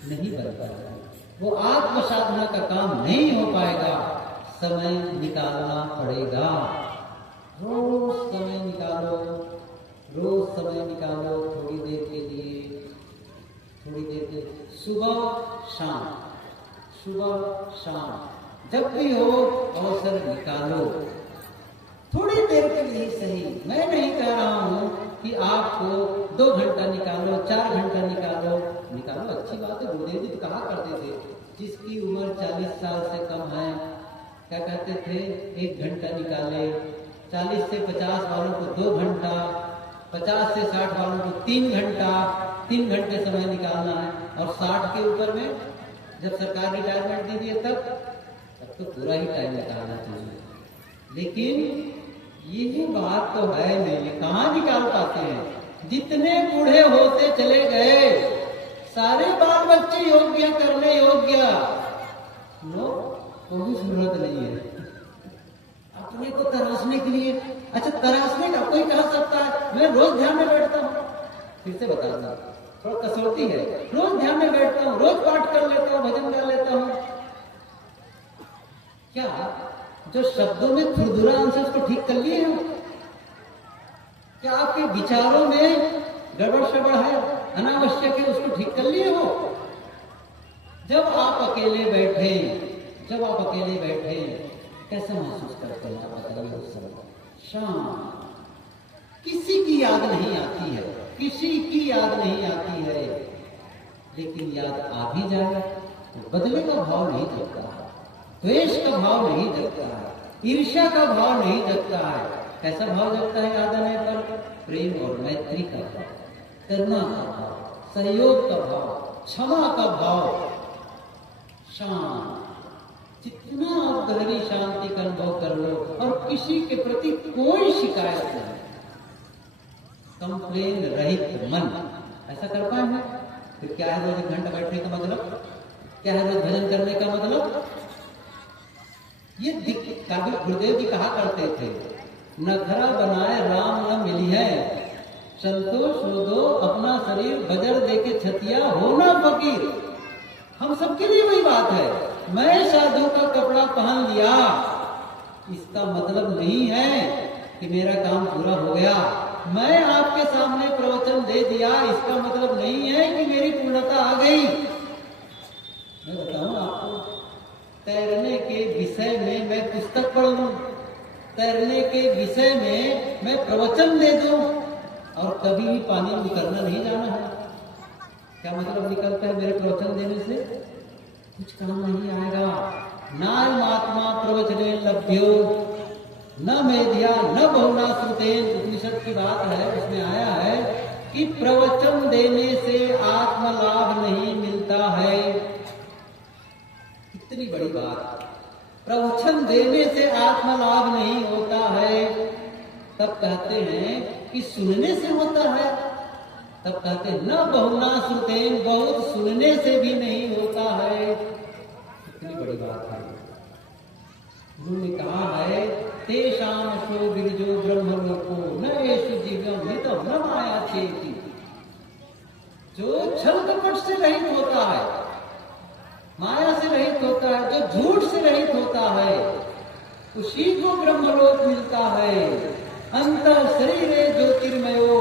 नहीं बन पाएगी, वो आत्म साधना का काम नहीं हो पाएगा। समय निकालना पड़ेगा, रोज समय निकालो, रोज समय निकालो, थोड़ी देर के लिए, थोड़ी देर के सुबह शाम, जब भी हो अवसर निकालो, थोड़ी देर के लिए सही। मैं नहीं कह रहा हूं कि आपको 2 घंटा निकालो, 4 घंटा निकालो, अच्छी बात है। गुरुदेव जी तो कहा करते थे, जिसकी उम्र 40 साल से कम है, क्या कहते थे, 1 घंटा निकाले, 40 से 50 वालों को 2 घंटा, 50 से 60 वालों को 3 घंटा, 3 घंटे समय निकालना है। और 60 के ऊपर में जब सरकार रिटायरमेंट दे दिए तब तो पूरा ही टाइम निकालना चाहिए। लेकिन यही बात तो है नहीं, कहाँ निकाल पाते हैं? जितने बूढ़े होते चले गए, सारे बाल बच्चे योग्य करने योग्य, कोई जरूरत नहीं है अपने को तराशने के लिए। अच्छा, तराशने का कोई कह सकता है मैं रोज ध्यान में बैठता हूँ, फिर से बता दूं, थोड़ा कसौटी है, रोज ध्यान में बैठता हूँ, रोज पाठ कर लेता हूँ, भजन कर लेता हूँ, क्या जो शब्दों में खुरदुरा अंश उसको ठीक कर लिए हैं? क्या आपके विचारों में गड़बड़ शबड़ है? अनावश्यक है उसको ठीक कर लिए हो। जब आप अकेले बैठे कैसा महसूस करते हैं आप बताइए उस समय? शांत, किसी की याद नहीं आती है, लेकिन याद आ भी जाए तो बदले का भाव नहीं जगता है, द्वेष का भाव नहीं जगता है, ईर्ष्या का भाव नहीं जगता है। कैसा भाव जगता है याद आने पर? प्रेम और मैत्री का भाव, करुणा का भाव, सहयोग का भाव, क्षमा का भाव। शांत, जितना आप गहरी शांति का अनुभव कर लो और किसी के प्रति कोई शिकायत नहीं, कंप्लेन रहित मन, ऐसा कर पाएंगे? फिर क्या है रोज 1 घंटा बैठने का मतलब? क्या है रोज भजन करने का मतलब? ये गुरुदेव जी कहा करते थे, नखरा बनाए राम न मिली है, संतोष हो दो अपना शरीर बजर देके छतिया होना फकीर। हम सबके लिए वही बात है। मैं साधु का कपड़ा पहन लिया, इसका मतलब नहीं है कि मेरा काम पूरा हो गया। मैं आपके सामने प्रवचन दे दिया, इसका मतलब नहीं है कि मेरी पूर्णता आ गई। मैं बताऊं आपको, तैरने के विषय में मैं पुस्तक पढ़ूं, तैरने के विषय में मैं प्रवचन दे दूं और कभी भी पानी में उतरना नहीं जाना है, क्या मतलब निकलता है मेरे प्रवचन देने से? कुछ काम नहीं आएगा। नायमात्मा प्रवचने लभ्यो न मेधिया न बहुना श्रुतेन, उपनिषद की बात है, उसमें आया है कि प्रवचन देने से आत्मलाभ नहीं मिलता है। इतनी बड़ी बात, प्रवचन देने से आत्मलाभ नहीं होता है। तब कहते हैं कि सुनने से होता है, तब कहते हैं न बहुना श्रुतेन, बहुत सुनने से भी नहीं होता है। इतनी बड़ी बात है। गुरु ने कहा है, तेषाम शो गिरिजो ब्रह्मलोको न येषु जीवम हितम न माया चेति। जो छल कपट से रहित होता है, माया से रहित होता है, जो झूठ से रहित होता है, उसी को ब्रह्मलोक मिलता है। अंतर शरीरे ज्योतिर्मयो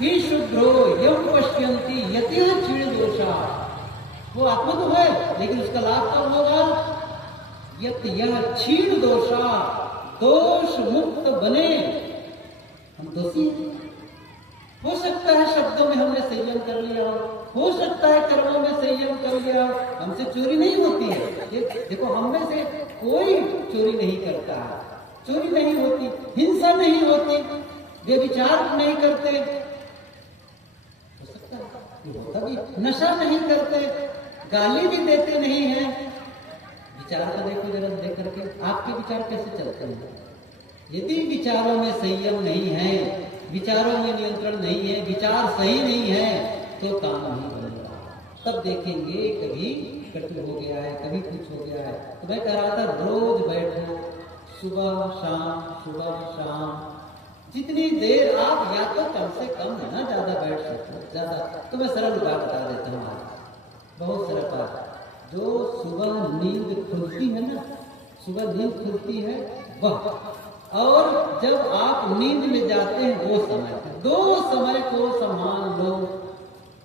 ही शुद्रो यम पश्यंती यति क्षीण दोषा। वो आत्मा तो है, लेकिन उसका लाभ कब होगा? यत यह क्षीण दोषा, दोष मुक्त बने। हम दोषी हो सकता है शब्दों में हमने संयम कर लिया, हो सकता है कर्मों में संयम कर लिया, हमसे चोरी नहीं होती है। ये देखो, हम में से कोई चोरी नहीं करता है, चोरी नहीं होती, हिंसा नहीं होती, व्यभिचार नहीं करते, हो सकता है ये होता भी, नशा नहीं करते, गाली भी देते नहीं है। विचार को देखो जरा, देख करके आपके विचार कैसे चलते हैं? यदि विचारों में संयम नहीं है, विचारों में नियंत्रण नहीं है, विचार सही नहीं है, तो काम नहीं बनेगा। तब देखेंगे कभी कटु हो गया है, कभी कुछ हो गया है। तो मैं कह रहा था, रोज बैठो, सुबह शाम, जितनी देर आप, या तो कम से कम ना ज्यादा बैठ सकते, ज्यादा तो मैं सरल बात बता देता हूँ, बहुत सरल बात। जो सुबह नींद खुलती है ना, सुबह नींद खुलती है वह, और जब आप नींद में जाते हैं वो समय, 2 समय को समान लो।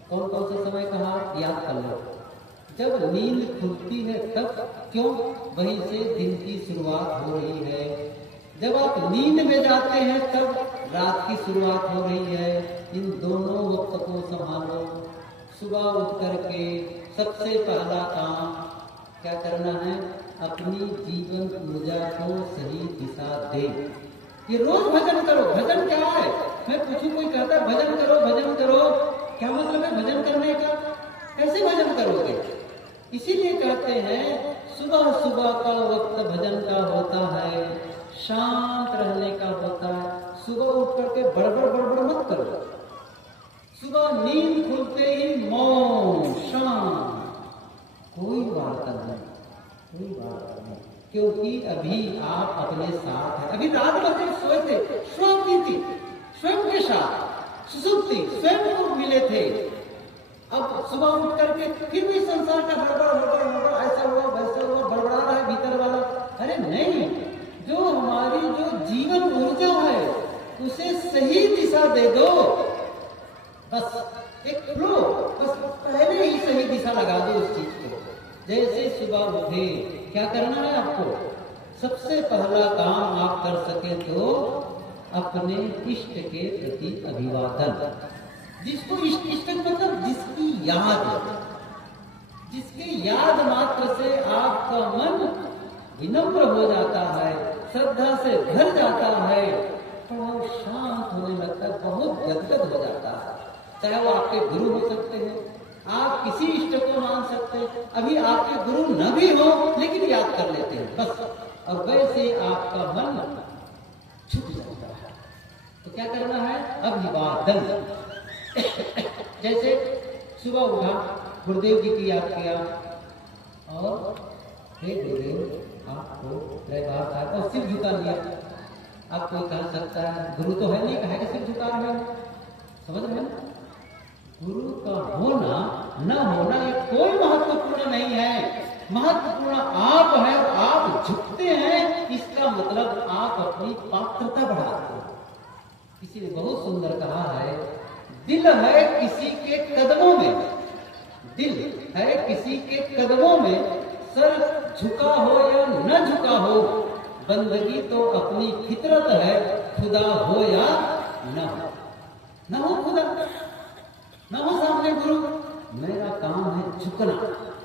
कौन कौन सा समय कहा? याद कर लो। जब नींद खुलती है तब, क्यों? वहीं से दिन की शुरुआत हो रही है। जब आप नींद में जाते हैं तब रात की शुरुआत हो रही है। इन दोनों वक्त को संभालो। सुबह उठ करके सबसे पहला काम क्या करना है? अपनी जीवन ऊर्जा को सही दिशा दे। ये रोज भजन करो। भजन क्या है? मैं पूछूं, कोई कहता है भजन करो, क्या मतलब है भजन करने का? कैसे भजन करोगे? इसीलिए कहते हैं सुबह सुबह का वक्त भजन का होता है, शांत रहने का होता है। सुबह उठ करके बड़बड़ मत करो। सुबह नींद खुलते ही मौन, शांत, कोई वार्ता नहीं, क्योंकि अभी आप अपने साथ हैं। अभी रात भर सोए थे, स्वयं थी, स्वयं के साथ सुसुप्ति, स्वयं को मिले थे। अब सुबह उठ करके फिर भी संसार का हड़बड़, ऐसा हुआ वैसा हुआ, बड़बड़ा रहा है भीतर वाला। अरे नहीं, जो हमारी जो जीवन ऊर्जा है उसे सही दिशा दे दो, बस एक फ्लो, बस पहले ही सही दिशा लगा दो उस चीज को। जैसे सुबह उठे, क्या करना है आपको? सबसे पहला काम आप कर सके तो अपने इष्ट के प्रति अभिवादन। जिसको इष्ट मतलब जिसकी याद, जिसकी याद मात्र से आपका मन विनम्र हो जाता है, श्रद्धा से भर जाता है, थोड़ा शांत होने लगता है, बहुत गदगद हो जाता है। चाहे वो आपके गुरु हो सकते हैं, आप किसी इष्ट को मान सकते हैं, अभी आपके गुरु न भी हो लेकिन याद कर लेते हैं बस, और वैसे आपका मन छुप जाता है। तो क्या करना है? अभिवादन। जैसे सुबह उठा, गुरुदेव जी की याद किया और हे गुरुदेव आपको व्यवहार था और सिर झुका लिया। आप कोई कह सकता है गुरु तो है नहीं, कहेगा सिर झुका रहे हो, समझ रहे हैं? गुरु का होना न होना ये कोई महत्वपूर्ण नहीं है, महत्वपूर्ण आप है और आप झुकते हैं, इसका मतलब आप अपनी पात्रता बढ़ाते हो। किसी ने बहुत सुंदर कहा है, दिल है किसी के कदमों में, दिल है किसी के कदमों में, सर झुका हो या न झुका हो, बंदगी तो अपनी फितरत है, खुदा हो या न हो। न हो खुदा, न हो सामने गुरु, मेरा काम है झुकना,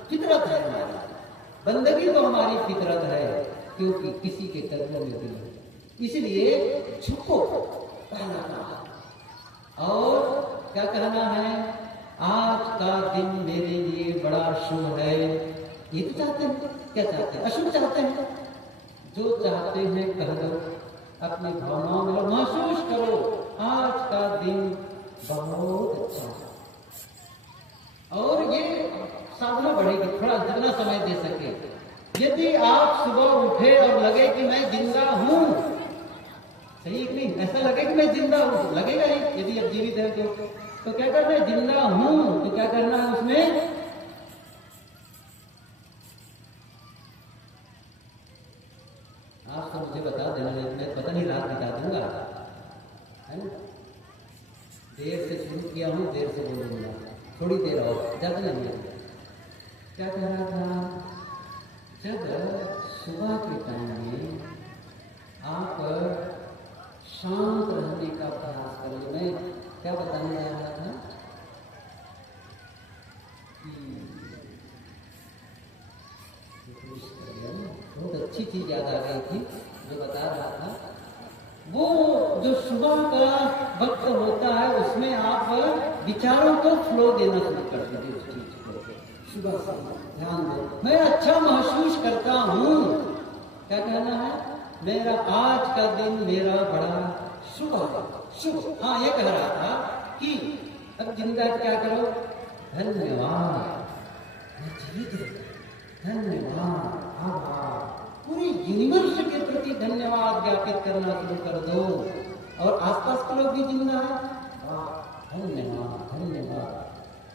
फितरत है हमारी, बंदगी तो हमारी फितरत है, क्योंकि किसी के कदमों में दिल है, इसलिए झुको पहला काम। और क्या कहना है? आज का दिन मेरे लिए बड़ा शुभ है, ये तो चाहते हैं। क्या चाहते हैं? अशुभ चाहते हैं? जो चाहते हैं कह दो, अपनी भावनाओं में महसूस करो आज का दिन बहुत अच्छा है। और ये साधना बढ़ेगी, थोड़ा जितना समय दे सके। यदि आप सुबह उठे और लगे कि मैं जिंदा हूं, सही कि नहीं? ऐसा लगे कि मैं जिंदा हूं, लगेगा ही यदि आप जीवित है तो क्या करना है? जिंदा हूं तो क्या करना है उसमें? आप तो मुझे बता देना, मैं पता नहीं रात बिता दूंगा, है ना? देर से शुरू किया हूं, देर से बोलूंगा, थोड़ी देर और, ज्यादा नहीं है। क्या कह रहा था? जब सुबह के टाइम में आप शांत रहने का प्रयास करें। मैं क्या बताने जा रहा था कि बहुत अच्छी चीज याद आ गई थी जो बता रहा था। वो जो सुबह का वक्त होता है उसमें आप विचारों को फ्लो देना शुरू कर दीजिए, उस चीज को सुबह से ध्यान दो, मैं अच्छा महसूस करता हूँ। क्या कहना है? मेरा आज का दिन मेरा बड़ा शुभ है, शुभ। हाँ, ये कह रहा था कि अब जिंदा क्या करो? धन्यवाद, मैं जीवित हूं, धन्यवाद, आभार, पूरे यूनिवर्स के प्रति धन्यवाद ज्ञापित करना शुरू कर दो। और आसपास के लोग भी जिंदा है, धन्यवाद, धन्यवाद,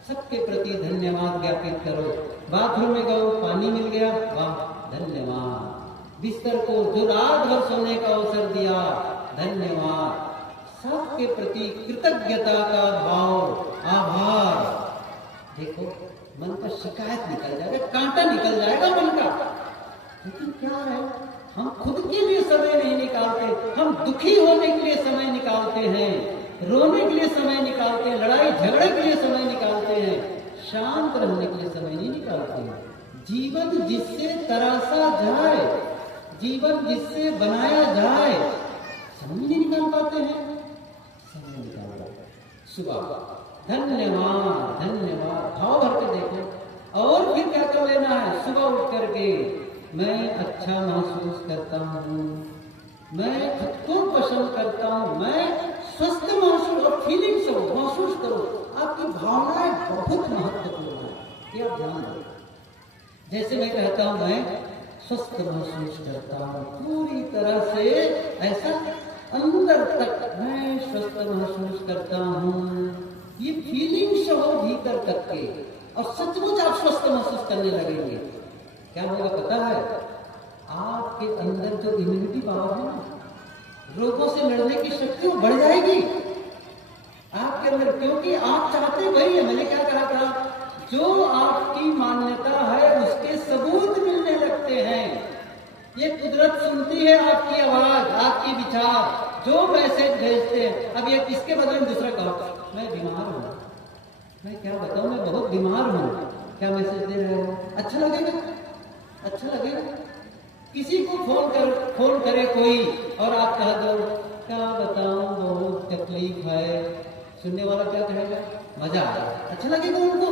सबके प्रति धन्यवाद ज्ञापित करो। बाथरूम में गए, पानी मिल गया, वाह धन्यवाद। बिस्तर को जो रात भर सोने का अवसर दिया, धन्यवाद। सबके प्रति कृतज्ञता का भाव, आभार। देखो मन का शिकायत निकल जाएगा, कांटा निकल जाएगा मन का। लेकिन क्या है, हम खुद के लिए समय नहीं निकालते, हम दुखी होने के लिए समय निकालते हैं, रोने के लिए समय निकालते हैं, लड़ाई झगड़े के लिए समय निकालते हैं, शांत रहने के लिए समय नहीं निकालते। जीवन जिससे तराशा जाए, जीवन जिससे बनाया जाए, समय नहीं निकाल पाते हैं। समय निकालो सुबह, धन्यवाद, धन्यवाद भाव भर के देखो। और फिर क्या कर लेना है? सुबह उठ करके मैं अच्छा महसूस करता हूँ, मैं खुद को पसंद करता हूँ, मैं स्वस्थ महसूस, और फीलिंग्स हो महसूस करो। आपकी भावनाएं बहुत महत्वपूर्ण है, ये आप ध्यान दो। जैसे मैं कहता हूँ मैं स्वस्थ महसूस करता हूँ, पूरी तरह से ऐसा अंदर तक मैं स्वस्थ महसूस करता हूँ, ये फीलिंग्स हो भीतर तक के, और सचमुच आप स्वस्थ महसूस करने लगेंगे। क्या होगा पता है? आपके अंदर जो इम्यूनिटी पावर है ना, रोगों से लड़ने की शक्ति वो बढ़ जाएगी। आपके अंदर, क्योंकि आप चाहते वही है। मैंने क्या कहा था, जो आपकी मान्यता है उसके सबूत मिलने लगते हैं। ये कुदरत सुनती है आपकी आवाज, आपकी विचार, जो मैसेज भेजते हैं। अब ये किसके बदले में दूसरा कहो, मैं बीमार हूं, मैं क्या बताऊं, मैं बहुत बीमार हूं, क्या मैसेज दे रहे हो? अच्छा लगेगा? अच्छा लगेगा? किसी को फोन करे कोई और आप कह दो क्या बताऊं, बहुत तकलीफ है, सुनने वाला क्या कहेगा? मजा आया। अच्छा लगेगा उनको?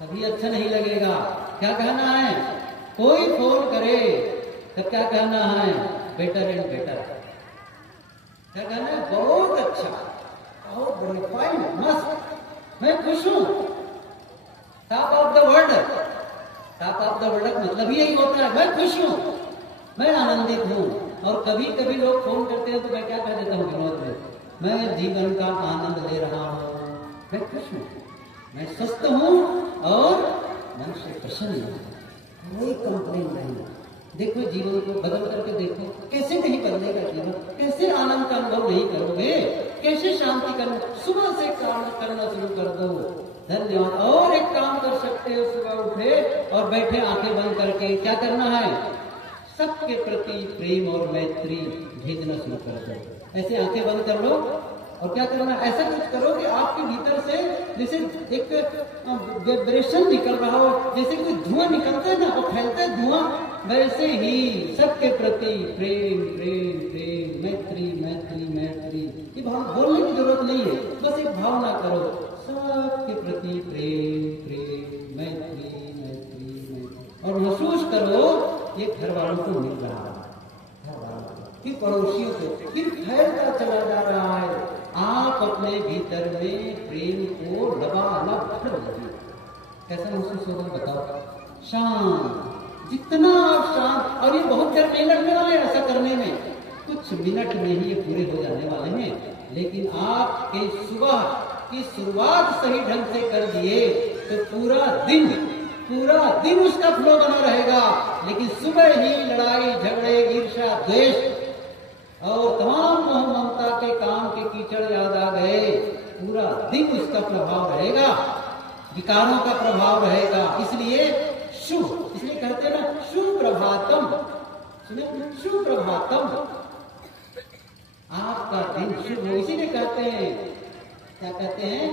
कभी अच्छा नहीं लगेगा। क्या कहना है? कोई फोन करे तब क्या कहना है? Better and better. क्या कहना है? बहुत अच्छा, बहुत बड़ी, फाइन, मस्त, मैं खुश हूं, top of the world. Top of the world मतलब यही होता है, मैं खुश हूं, मैं आनंदित हूं। और कभी कभी लोग फोन करते हैं तो मैं क्या कह देता हूं विनोद में, मैं जीवन का आनंद ले रहा हूं, मैं खुश हूं, मैं स्वस्थ हूं और मन से प्रसन्न हूं, कोई कंप्लेन नहीं। देखो जीवन को बदल करके देखो, कैसे नहीं बदलेगा जीवन? कैसे आनंद का अनुभव नहीं करोगे? कैसे शांति करना? सुबह से काम करना शुरू कर दो। धन्यवाद। और एक काम कर सकते हो, सुबह उठे और बैठे आंखें बंद करके क्या करना है? सबके प्रति प्रेम और मैत्री भेजना शुरू कर दो। ऐसे आंखें बंद कर लो और क्या करना? ऐसा कुछ करो कि आपके भीतर से जैसे एक वाइब्रेशन निकल रहा हो, जैसे कोई धुआं निकलता है ना, वो फैलता है धुआं, वैसे ही सबके प्रति प्रेम प्रेम प्रेम, मैत्री मैत्री मैत्री। ये भाव बोलने की जरूरत नहीं है, बस एक भावना करो, सबके प्रति प्रेम प्रेम मैत्री मैत्री मैत्री। और महसूस करो ये घर वालों को मिल रहा है, घर वालों को, फिर पड़ोसियों को, फिर फैलता चला जा रहा है। आप अपने भीतर में प्रेम को लबालब भर लीजिए। कैसा महसूस होगा बताओ? शांत, जितना आप शांत, और ये बहुत देर नहीं लगने वाले ऐसा करने में, कुछ मिनट में ही ये पूरे हो जाने वाले हैं। लेकिन आपके सुबह की शुरुआत सही ढंग से कर दिए तो पूरा दिन उसका फ्लो बना रहेगा। लेकिन सुबह ही लड़ाई झगड़े ईर्ष्या द्वेष और तमाम मोह ममता के काम के कीचड़ याद आ गए, पूरा दिन उसका प्रभाव रहेगा, विकारों का प्रभाव रहेगा। इसलिए शुभ, इसलिए कहते हैं ना शुभ प्रभातम, सुने, शुभ प्रभातम, आपका दिन शुभ हो। इसीलिए कहते हैं, क्या कहते हैं?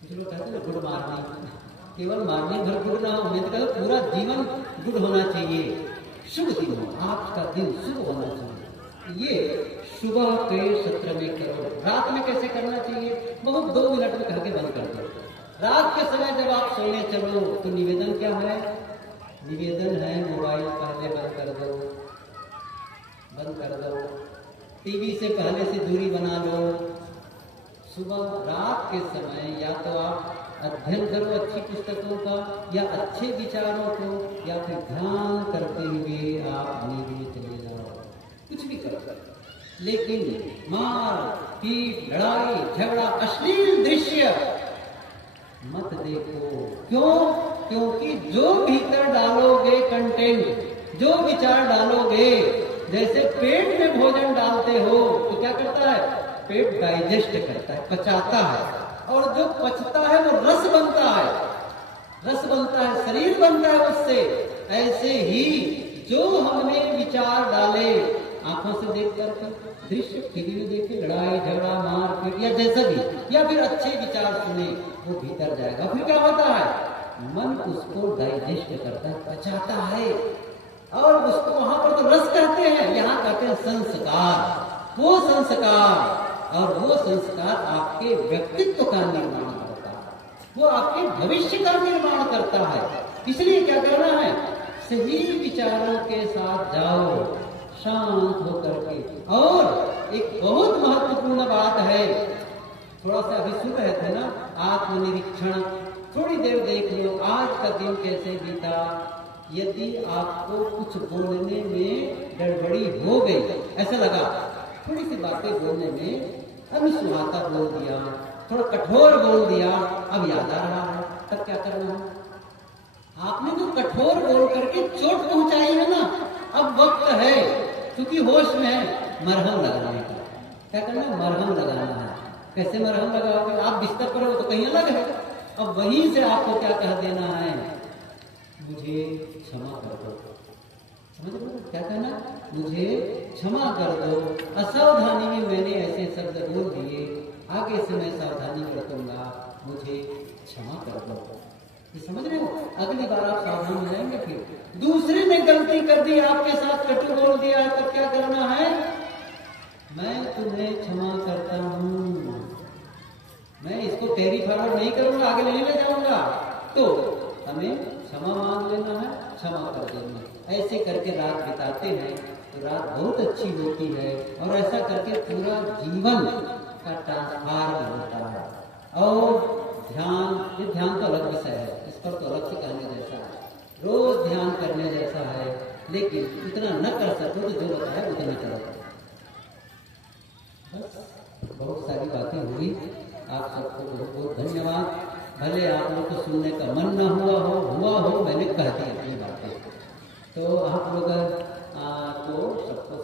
कुछ लोग कहते हैं गुड मॉर्निंग, केवल मॉर्निंग भर गुड ना हो, मैं तो पूरा जीवन गुड होना चाहिए, शुभ दिन हो, आपका दिन शुभ होना चाहिए। ये सुबह के सत्र में करो। रात में कैसे करना चाहिए? बहुत 2 मिनट में करके बंद कर दो। रात के समय जब आप सोने चलो तो निवेदन क्या है? निवेदन है मोबाइल पहले बंद कर दो, बंद कर दो, टीवी से पहले से दूरी बना लो। सुबह रात के समय या तो आप अध्ययन करो अच्छी पुस्तकों का, या अच्छे विचारों को, या फिर ध्यान करते हुए आप नींद में चले जाओ, कुछ भी करो। लेकिन मार पीट, लड़ाई झगड़ा, अश्लील दृश्य मत देखो। क्यों? क्योंकि जो भीतर डालोगे कंटेंट, जो विचार डालोगे, जैसे पेट में भोजन डालते हो तो क्या करता है? पेट डाइजेस्ट करता है, पचाता है, और जो पचता है वो रस बनता है, रस बनता है, शरीर बनता है उससे। ऐसे ही जो हमने विचार डाले, आंखों से देख करके, दृश्य टीवी में देखे, लड़ाई झगड़ा मार पीट या जैसा भी, या फिर अच्छे विचार सुने, वो भीतर जाएगा। फिर क्या होता है? मन उसको डाइजेस्ट करता है, पचाता है, और उसको वहां पर तो रस कहते हैं, यहाँ कहते हैं संस्कार। वो संस्कार, और वो संस्कार आपके व्यक्तित्व का निर्माण करता है, वो आपके भविष्य का निर्माण करता है। इसलिए क्या करना है? सही विचारों के साथ जाओ, शांत होकर के। और एक बहुत महत्वपूर्ण बात है, थोड़ा सा अभी सुन रहे थे ना, आत्मनिरीक्षण, थोड़ी देर देख लो आज का दिन कैसे बीता। यदि आपको कुछ बोलने में गड़बड़ी हो गई, ऐसा लगा थोड़ी सी बातें बोलने में अनसुहाता बोल दिया, थोड़ा कठोर बोल दिया, अब याद आ रहा है, तब क्या करना है? आपने जो कठोर बोल करके चोट पहुंचाई है ना, अब वक्त है, क्योंकि होश में है, मरहम लगाने का। क्या करना है? मरहम लगाना है। कैसे मरहम लगाओगे? आप बिस्तर पर हो तो कहीं अलग है, अब वहीं से आपको क्या कह देना है? मुझे क्षमा कर दो। समझ रहे हो क्या कहना? मुझे क्षमा कर दो, असावधानी में मैंने ऐसे शब्द बोल दिए, आगे से मैं सावधानी बरतूंगा, मुझे क्षमा कर दो। ये समझ रहे हो? अगली बार आप सावधान हो जाएंगे। फिर दूसरे ने गलती कर दी, आपके साथ कटु बोल दिया है, तो क्या करना है? मैं तुम्हें क्षमा करता हूं, मैं इसको कैरी फॉरवर्ड नहीं करूंगा, आगे नहीं ले जाऊंगा, तो हमें क्षमा मांग लेना है, क्षमा कर देना। ऐसे करके रात बिताते हैं तो रात बहुत अच्छी होती है, और ऐसा करके पूरा जीवन का ट्रांसफार्म होता है। और ध्यान, ये ध्यान तो अलग विषय है, इस पर तो अलग से कहने जैसा है, रोज ध्यान करने जैसा है, लेकिन इतना न कर सको तो जो बताया उतना करो। बस बहुत सारी बातें हुई, आप सबको बहुत बहुत धन्यवाद। भले आप लोग को सुनने का मन न हुआ हो, मैंने कह दी अपनी बातें, तो आप लोग को सबको